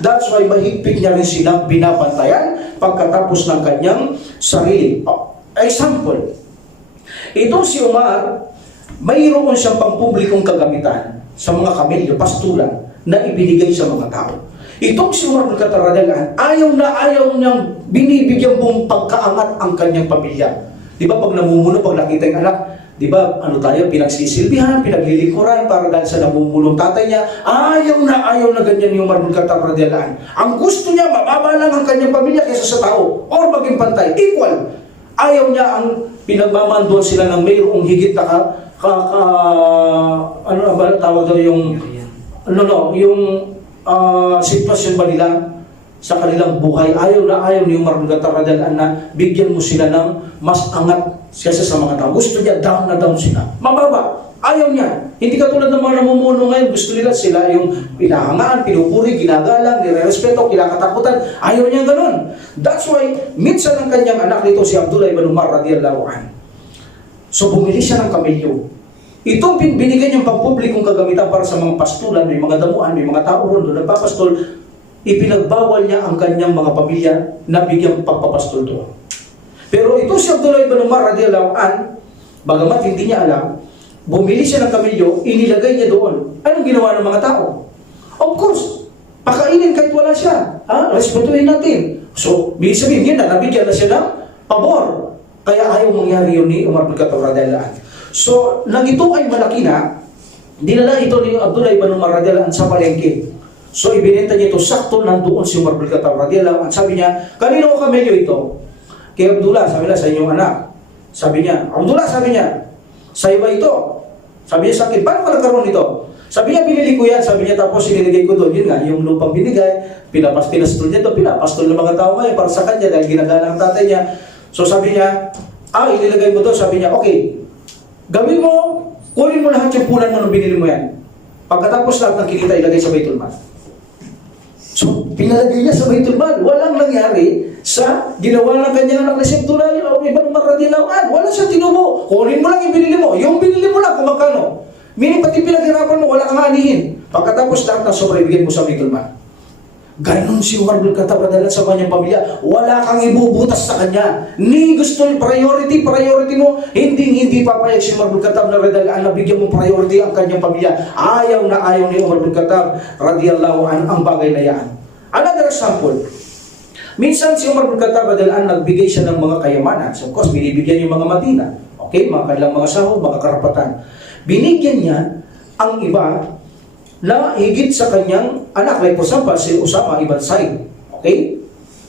That's why mahigpit niya rin silang binabantayan pagkatapos ng kanyang sarili. Example, itong si Umar, mayroon siyang pampublikong kagamitan sa mga kamelyo, pastulan, na ibinigay sa mga tao. Itong si Umar bin Khattab ayaw niyang binibigyan mong pagkaangat ang kanyang pamilya. Di ba pag namumuno, pag nakita yung anak, di ba tayo, pinagsisilbihan, pinaglilikuran para dahil sa namumulong tatay niya, ayaw na ganyan yung Umar bin Khattab. Ang gusto niya, mababa lang ang kanyang pamilya kaysa sa tao, or maging pantay, equal. Ayaw niya ang pinagmamanduan sila ng mayroong higit na ano ba tawag daw yung sitwasyon ba nila sa kanilang buhay. Ayaw ni Umar bin Khattab na bigyan mo sila ng mas angat kaysa sa mga tao. Gusto niya down na down sila, mababa. Ayaw niya. Hindi katulad ng mga namumuno ngayon, gusto nila sila yung pinahangaan, pinupuri, ginagalang, nire-respeto, kinakatakutan. Ayaw niya ganun. That's why minsan ang kanyang anak nito si Abdullah ibn Umar radiyallahu anhu, so bumili siya ng kamelyo. Itong binigay niyang pampublikong kagamitan para sa mga pastulan, may mga damuan, may mga tao ron doon nagpapastol, ipinagbawal niya ang kanyang mga pamilya na bigyang pagpapastol doon. Pero ito si Abdullah ibn Umar radiyallahu anhu, bagamat hindi niya alam, bumili siya ng kamelyo, inilagay niya doon. Anong ginawa ng mga tao? Of course, pakainin kahit wala siya. Respetuhin natin. So, ibig sabihin niya na nabigyan na siya ng pabor. Kaya ayaw mangyari yun ni Umar bin Khattab radiyallahu anhu. So, nang ito ay malaki na, dinala ito ni Abdullah ibn Umar radiyallahu anhu sa palengke. So, ibinenta niya ito, sakto nandoon si Umar bin Khattab radiyallahu anhu. Sabi niya, kanino ko kamelyo ito? Kay Abdullah, sabi niya, sa inyong anak. Sabi niya, Abdullah, sabi niya, sa iba ito. Sabi niya sa akin, paano ka nagkaroon nito? Sabi niya, binili ko yan. Sabi niya, tapos sinilagay ko doon. Yun nga, yung lupang binigay, pinapastol niya ito, pinapastol ng mga tao ngayon para sa kanya dahil ginagala ang tatay niya. So sabi niya, inilagay mo doon. Sabi niya, okay, gawin mo, kunin mo lahat yung punan mo nung binili mo yan. Pagkatapos lahat ng kinita, ilagay sa Baitul Mal. So, pinalagay niya sa Baitul Mal. Walang nangyari sa ginawa ng kanyang anak na si Abdullah ibn Umar radiyallahu anhu. Wala siya tinubo. Kunin mo lang yung binili mo. Yung binili mo lang kung magkano. Meaning pati pinaghirapan mo, wala kang anihin. Pagkatapos lahat ng sobra ibigay mo sa Baitul Mal. Ganon si Umar bin Khattab sa kanyang pamilya. Wala kang ibubutas sa kanya. Ni gusto priority mo. Hindi papayag si Umar bin Khattab na bigyan mo priority ang kanyang pamilya. Ayaw ni Umar bin Khattab radiyallahu anhu ang bagay na yan. Another example. Minsan si Umar bin Khattab nagbigay siya ng mga kayamanan. So of course, binibigyan yung mga Madina. Okay, mga kanilang mga sahod, mga karapatan. Binigyan niya ang iba na higit sa kanyang anak. Like for example, si Usama ibn Zaid. Okay?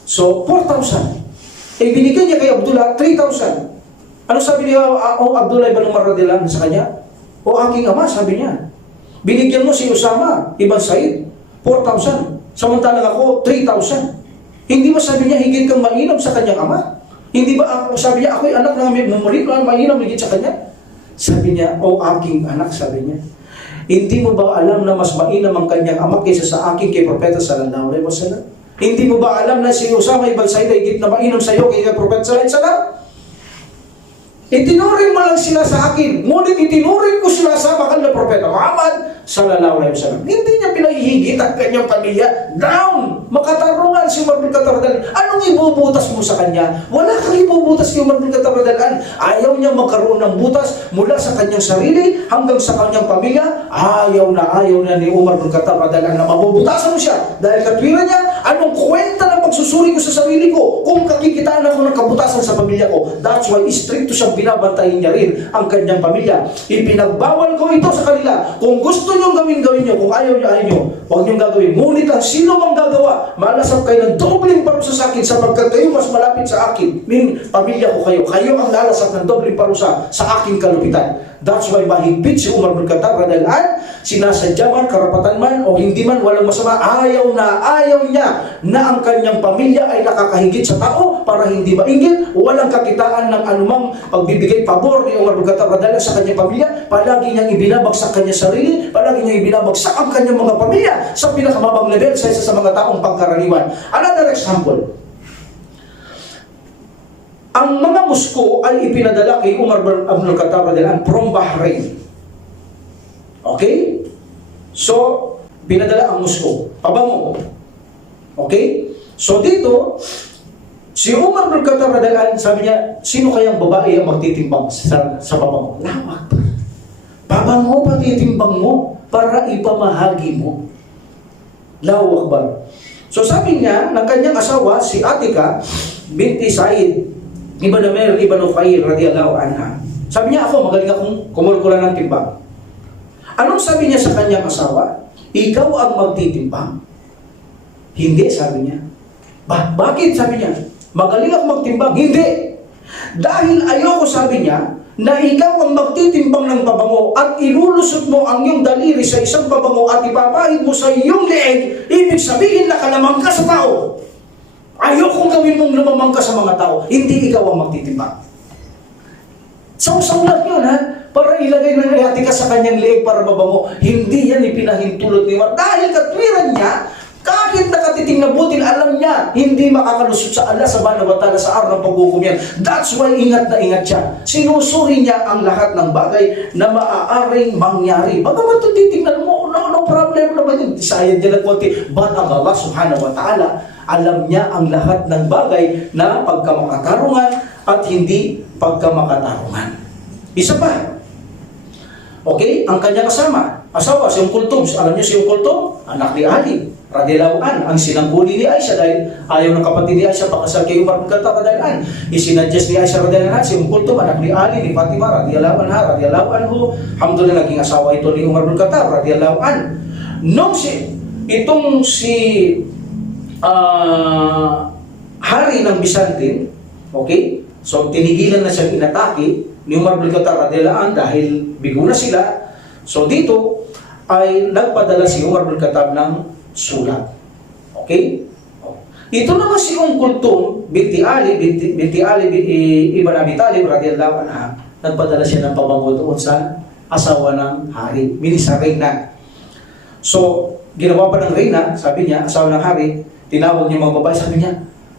So, 4,000. Binigyan niya kay Abdullah 3,000. Ano sabi niya Abdullah ibn Umar radiyallahu anhu sa kanya? O aking ama, sabi niya. Binigyan mo si Usama ibn Zaid 4,000. Samantalang ako 3,000. Hindi ba sabi niya higit kang mainam sa kanyang ama? Hindi ba sabi niya ako'y anak ng memory ko, mainam higit sa kanya? Sabi niya, o aking anak, sabi niya. Hindi mo ba alam na mas mainam ang kanyang ama kaysa sa akin kay Propeta sallallahu alaihi wasallam? Hindi mo ba alam na si Usama ibn Zaid ay higit na mainam sa iyo kay Propeta sallallahu alaihi wasallam? Itinuring mo lang sila sa akin, ngunit itinuring ko sila sa mahal na Propeta Muhammad sallallahu alaihi wasallam. Hindi niya pinahihigit ang kanyang pamilya. Down! Makatarungan si Umar bin Khattab. Anong ibubutas mo sa kanya? Wala kang ibubutas si Umar bin Khattab. Ayaw niya magkaroon ng butas mula sa kanyang sarili hanggang sa kanyang pamilya. Ayaw na ni Umar bin Khattab na mabubutasan mo siya. Dahil katwiran niya, anong kwenta ng pagsusuri ko sa sarili ko kung kakikitaan ako ng kabutasan sa pamilya ko? That's why stricto siyang binabantayin niya rin ang kanyang pamilya. Ipinagbawal ko ito sa kanila. Kung gusto niyong gawin niyo. Kung ayaw niyo, huwag niyong gagawin. Ngunit ang sino mang gagawa, malasap kayo ng dobleng parusa sa akin sapagkat kayo mas malapit sa akin. Pamilya ko kayo. Kayo ang lalasap ng dobleng parusa sa aking kalupitan. That's why mahigpit si Umar bin Khattab dahil sinasadya man, karapatan man, o hindi man, walang masama. Ayaw niya na ang kanyang pamilya ay nakakahigit sa tao para hindi mainggit. Walang kakitaan ng anumang pagbibigay pabor ni Umar bin Khattab dahil sa kanyang pamilya. Palagi niyang ibinabagsak kanyang sarili, palagi niyang ibinabagsak ang kanyang mga pamilya sa pinakamabang level sa isa sa mga taong pangkaraniwan. Another example. Ang mga musko ay ipinadala kay Umar bin Abdul Khattab radhiyallahu anhu from Bahrain. Okay? So, pinadala ang musko, pabango. Okay? So dito, si Umar bin Khattab radhiyallahu anhu, sabi niya, sino kayang babae ang magtitimbang sa pabango? Lawak. Pabango, patitimbang mo para ipamahagi mo. Allahu Akbar. So sabi niya, ng kanyang asawa, si Atika binti Said Ibn Amir Ibn Ufair radhiyallahu anha. Sabi niya, ako magaling akong kumulkula ng timbang. Anong sabi niya sa kanyang asawa? Ikaw ang magtitimbang? Hindi, sabi niya. Bakit? Sabi niya, magaling akong magtimbang? Hindi. Dahil ayoko, sabi niya, na ikaw ang magtitimbang ng pabango at ilulusot mo ang iyong daliri sa isang pabango at ipapahid mo sa iyong leeg, ibig sabihin na kalamang ka sa tao. Ayokong gawin mong lumamang ka sa mga tao, hindi ikaw ang magtitimbang. Sausaw lang yun, ha? Para ilagay na nilihati ka sa kanyang leeg para mabango. Hindi yan ipinahintulot ni Umar. Dahil katwiran niya, kahit nakatiting na butil, alam niya, hindi makakalusot sa Allah subhanahu wa ta'ala sa araw ng paghukom yan. That's why ingat na ingat siya. Sinusuri niya ang lahat ng bagay na maaaring mangyari. Bagaman ito titingnan mo, no problem naman yun. Sayad niya ng konti. But ang Allah subhanahu wa ta'ala, alam niya ang lahat ng bagay na pagkamakatarungan at hindi pagkamakatarungan. Isa pa. Okay, ang kanyang asawa, si Kulthum. Alam niyo si Kulthum? Anak ni Ali radhiyallahu anhu, ang sinangguni ni Aisha dahil ayaw ng kapatid ni Aisha pakasal kay Umar bin Khattab radhiyallahu anhu. Isinadjust ni Aisha radhiyallahu anhu si Kulthum, anak ni Ali, ni Fatima radhiyallahu anha, radhiyallahu anhu. Alhamdulillah, naging asawa ito ni Umar bin Khattab radhiyallahu anhu. Nung si hari ng Byzantine, okay? So tinigilan na siyang inatake ni Umar bin Khattab radhiyallahu anhu dahil bigo na sila. So dito ay nagpadala si Umar bin Khattab ng sulat. Okay? Ito naman si Kulthum binti Ali Ibn Abi Talib radhiyallahu anha, nagpadala siya ng pabango doon sa asawa ng hari, sa reyna. So, ginawa pa ng reyna, sabi niya, asawa ng hari, tinawag niya mga babae, sabi niya,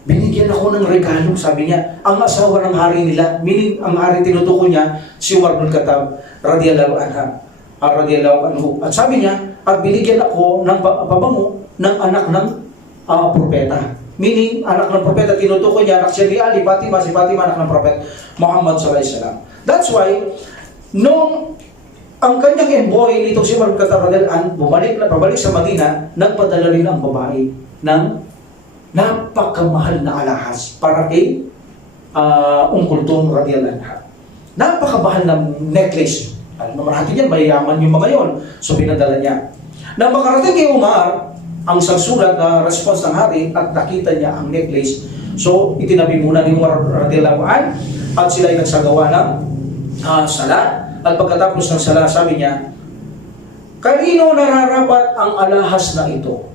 binigyan ako ng regalo, sabi niya, ang asawa ng hari nila, meaning ang hari tinutukoy niya, si Umar bin Khattab radhiyallahu anha, radhiyallahu anhu. At sabi niya, at binigyan ako ng pabango ng anak ng propeta. Meaning, anak ng propeta, tinutukoy niya, anak siya ni Ali, si Fatima, anak ng propet Muhammad sallallahu alaihi wasallam. That's why, nung ang kanyang envoy, itong si Umar bin Khattab radhiyallahu anhu, pabalik sa Madina, nagpadala rin ang babae ng napakamahal na alahas para kay Kulthum radhiyallahu anha. Napakamahal na necklace. Alam naman natin yan, mayayaman yung mga yon. So pinadala niya. Nang makarating kay Umar, ang isang sulat na response ng hari at nakita niya ang necklace. So itinabi muna ni Umar radhiyallahu anhu at sila ay nagsagawa ng sala. At pagkatapos ng sala, sabi niya, kanino nararapat ang alahas na ito?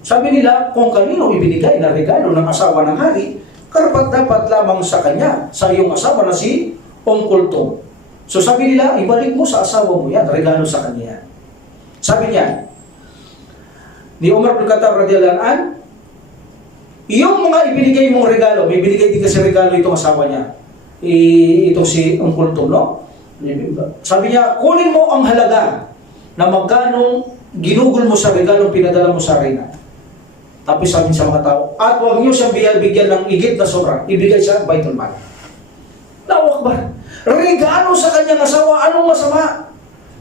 Sabi nila, kung kanino ibinigay na regalo ng asawa ng hari, karapat-dapat lamang sa kanya, sa iyong asawa na si Kulthum. So sabi nila, ibalik mo sa asawa mo yan, regalo sa kanya. Sabi niya, ni Umar bin Khattab radhiyallahu anhu, yung mga ibinigay mong regalo, may binigay din kasi regalo itong asawa niya, itong si Kulthum, no? Sabi niya, kunin mo ang halaga na magkano ginugol mo sa regalong pinadala mo sa reyna. Tapos sabi sa mga tao, at huwag niyo siyang bigyan ng igit na sobra, ibigay sa Baitul Mal. Allahu Akbar. Regalo sa kanyang asawa, anong masama?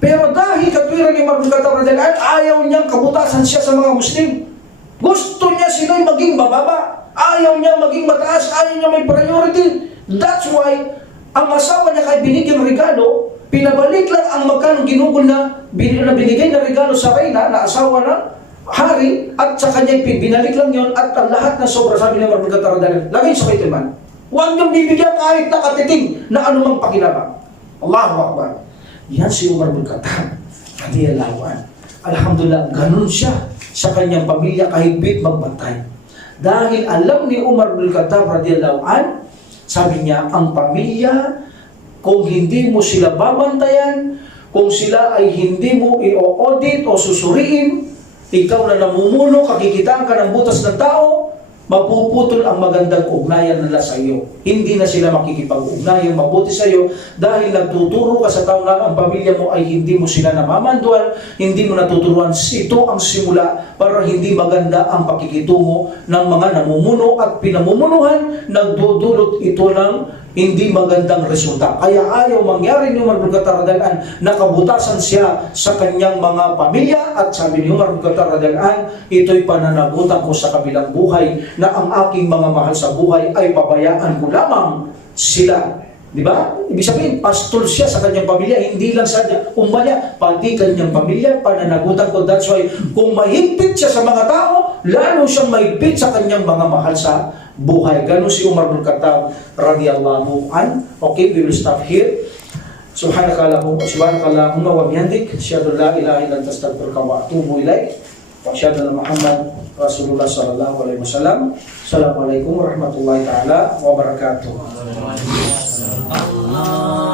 Pero dahil katwiran ni Umar bin Khattab radhiyallahu anhu, ayaw niyang kabutasan siya sa mga Muslim. Gusto niya sila'y maging mababa. Ayaw niya maging mataas, ayaw niya may priority. That's why, ang asawa niya kay binigyan regalo, pinabalik lang ang magkano ginugol na binigay na regalo sa reyna na asawa ng hari, at sa kanya binalik lang yon, at ang lahat na sobra, sabi ni Umar bin Khattab radhiyallahu anhu, lagay sa Baitul Mal. Huwag niyong bibigyan kahit nakatiting na anumang pakinabang. Allahu Akbar. Yan si Umar bin Khattab radhiyallahu anhu. Alhamdulillah, ganun siya sa kanyang pamilya kahit bit magbantay. Dahil alam ni Umar bin Khattab radhiyallahu anhu, sabi niya, ang pamilya, kung hindi mo sila babantayan, kung sila ay hindi mo i-audit o susuriin, ikaw na namumuno, kakikitaan ka ng butas ng tao, mapuputol ang magandang ugnayan nila sa iyo. Hindi na sila makikipag-ugnayan mabuti sa iyo dahil nagtuturo ka sa tao na ang pamilya mo ay hindi mo sila namamanduan, hindi mo natuturuan. Ito ang simula para hindi maganda ang pakikitungo ng mga namumuno at pinamumunuhan, nagdudulot ito ng hindi magandang resulta. Kaya ayaw mangyari ni Umar bin Khattab radhiyallahu anhu, nakabutasan siya sa kanyang mga pamilya at sabi ni Umar bin Khattab radhiyallahu anhu, ito'y pananagutan ko sa kabilang buhay na ang aking mga mahal sa buhay ay pabayaan ko lamang sila. Di ba? Ibig sabihin, pastol siya sa kanyang pamilya, hindi lang sa umbanya, pati kanyang pamilya, pananagutan ko. That's why, kung mahigpit siya sa mga tao, lalo siyang mahigpit sa kanyang mga mahal sa buhay. Ganun si Umar bin Khattab radhiyallahu an. Okay, we will stop here. Subhanakallahumma wa bihamdik, asyhadu an la ilaha illa anta, astaghfiruka wa atubu ilaik. Wa asyhadu anna Muhammad Rasulullah sallallahu alaihi wasallam. Assalamualaikum warahmatullahi taala wabarakatuh. Allah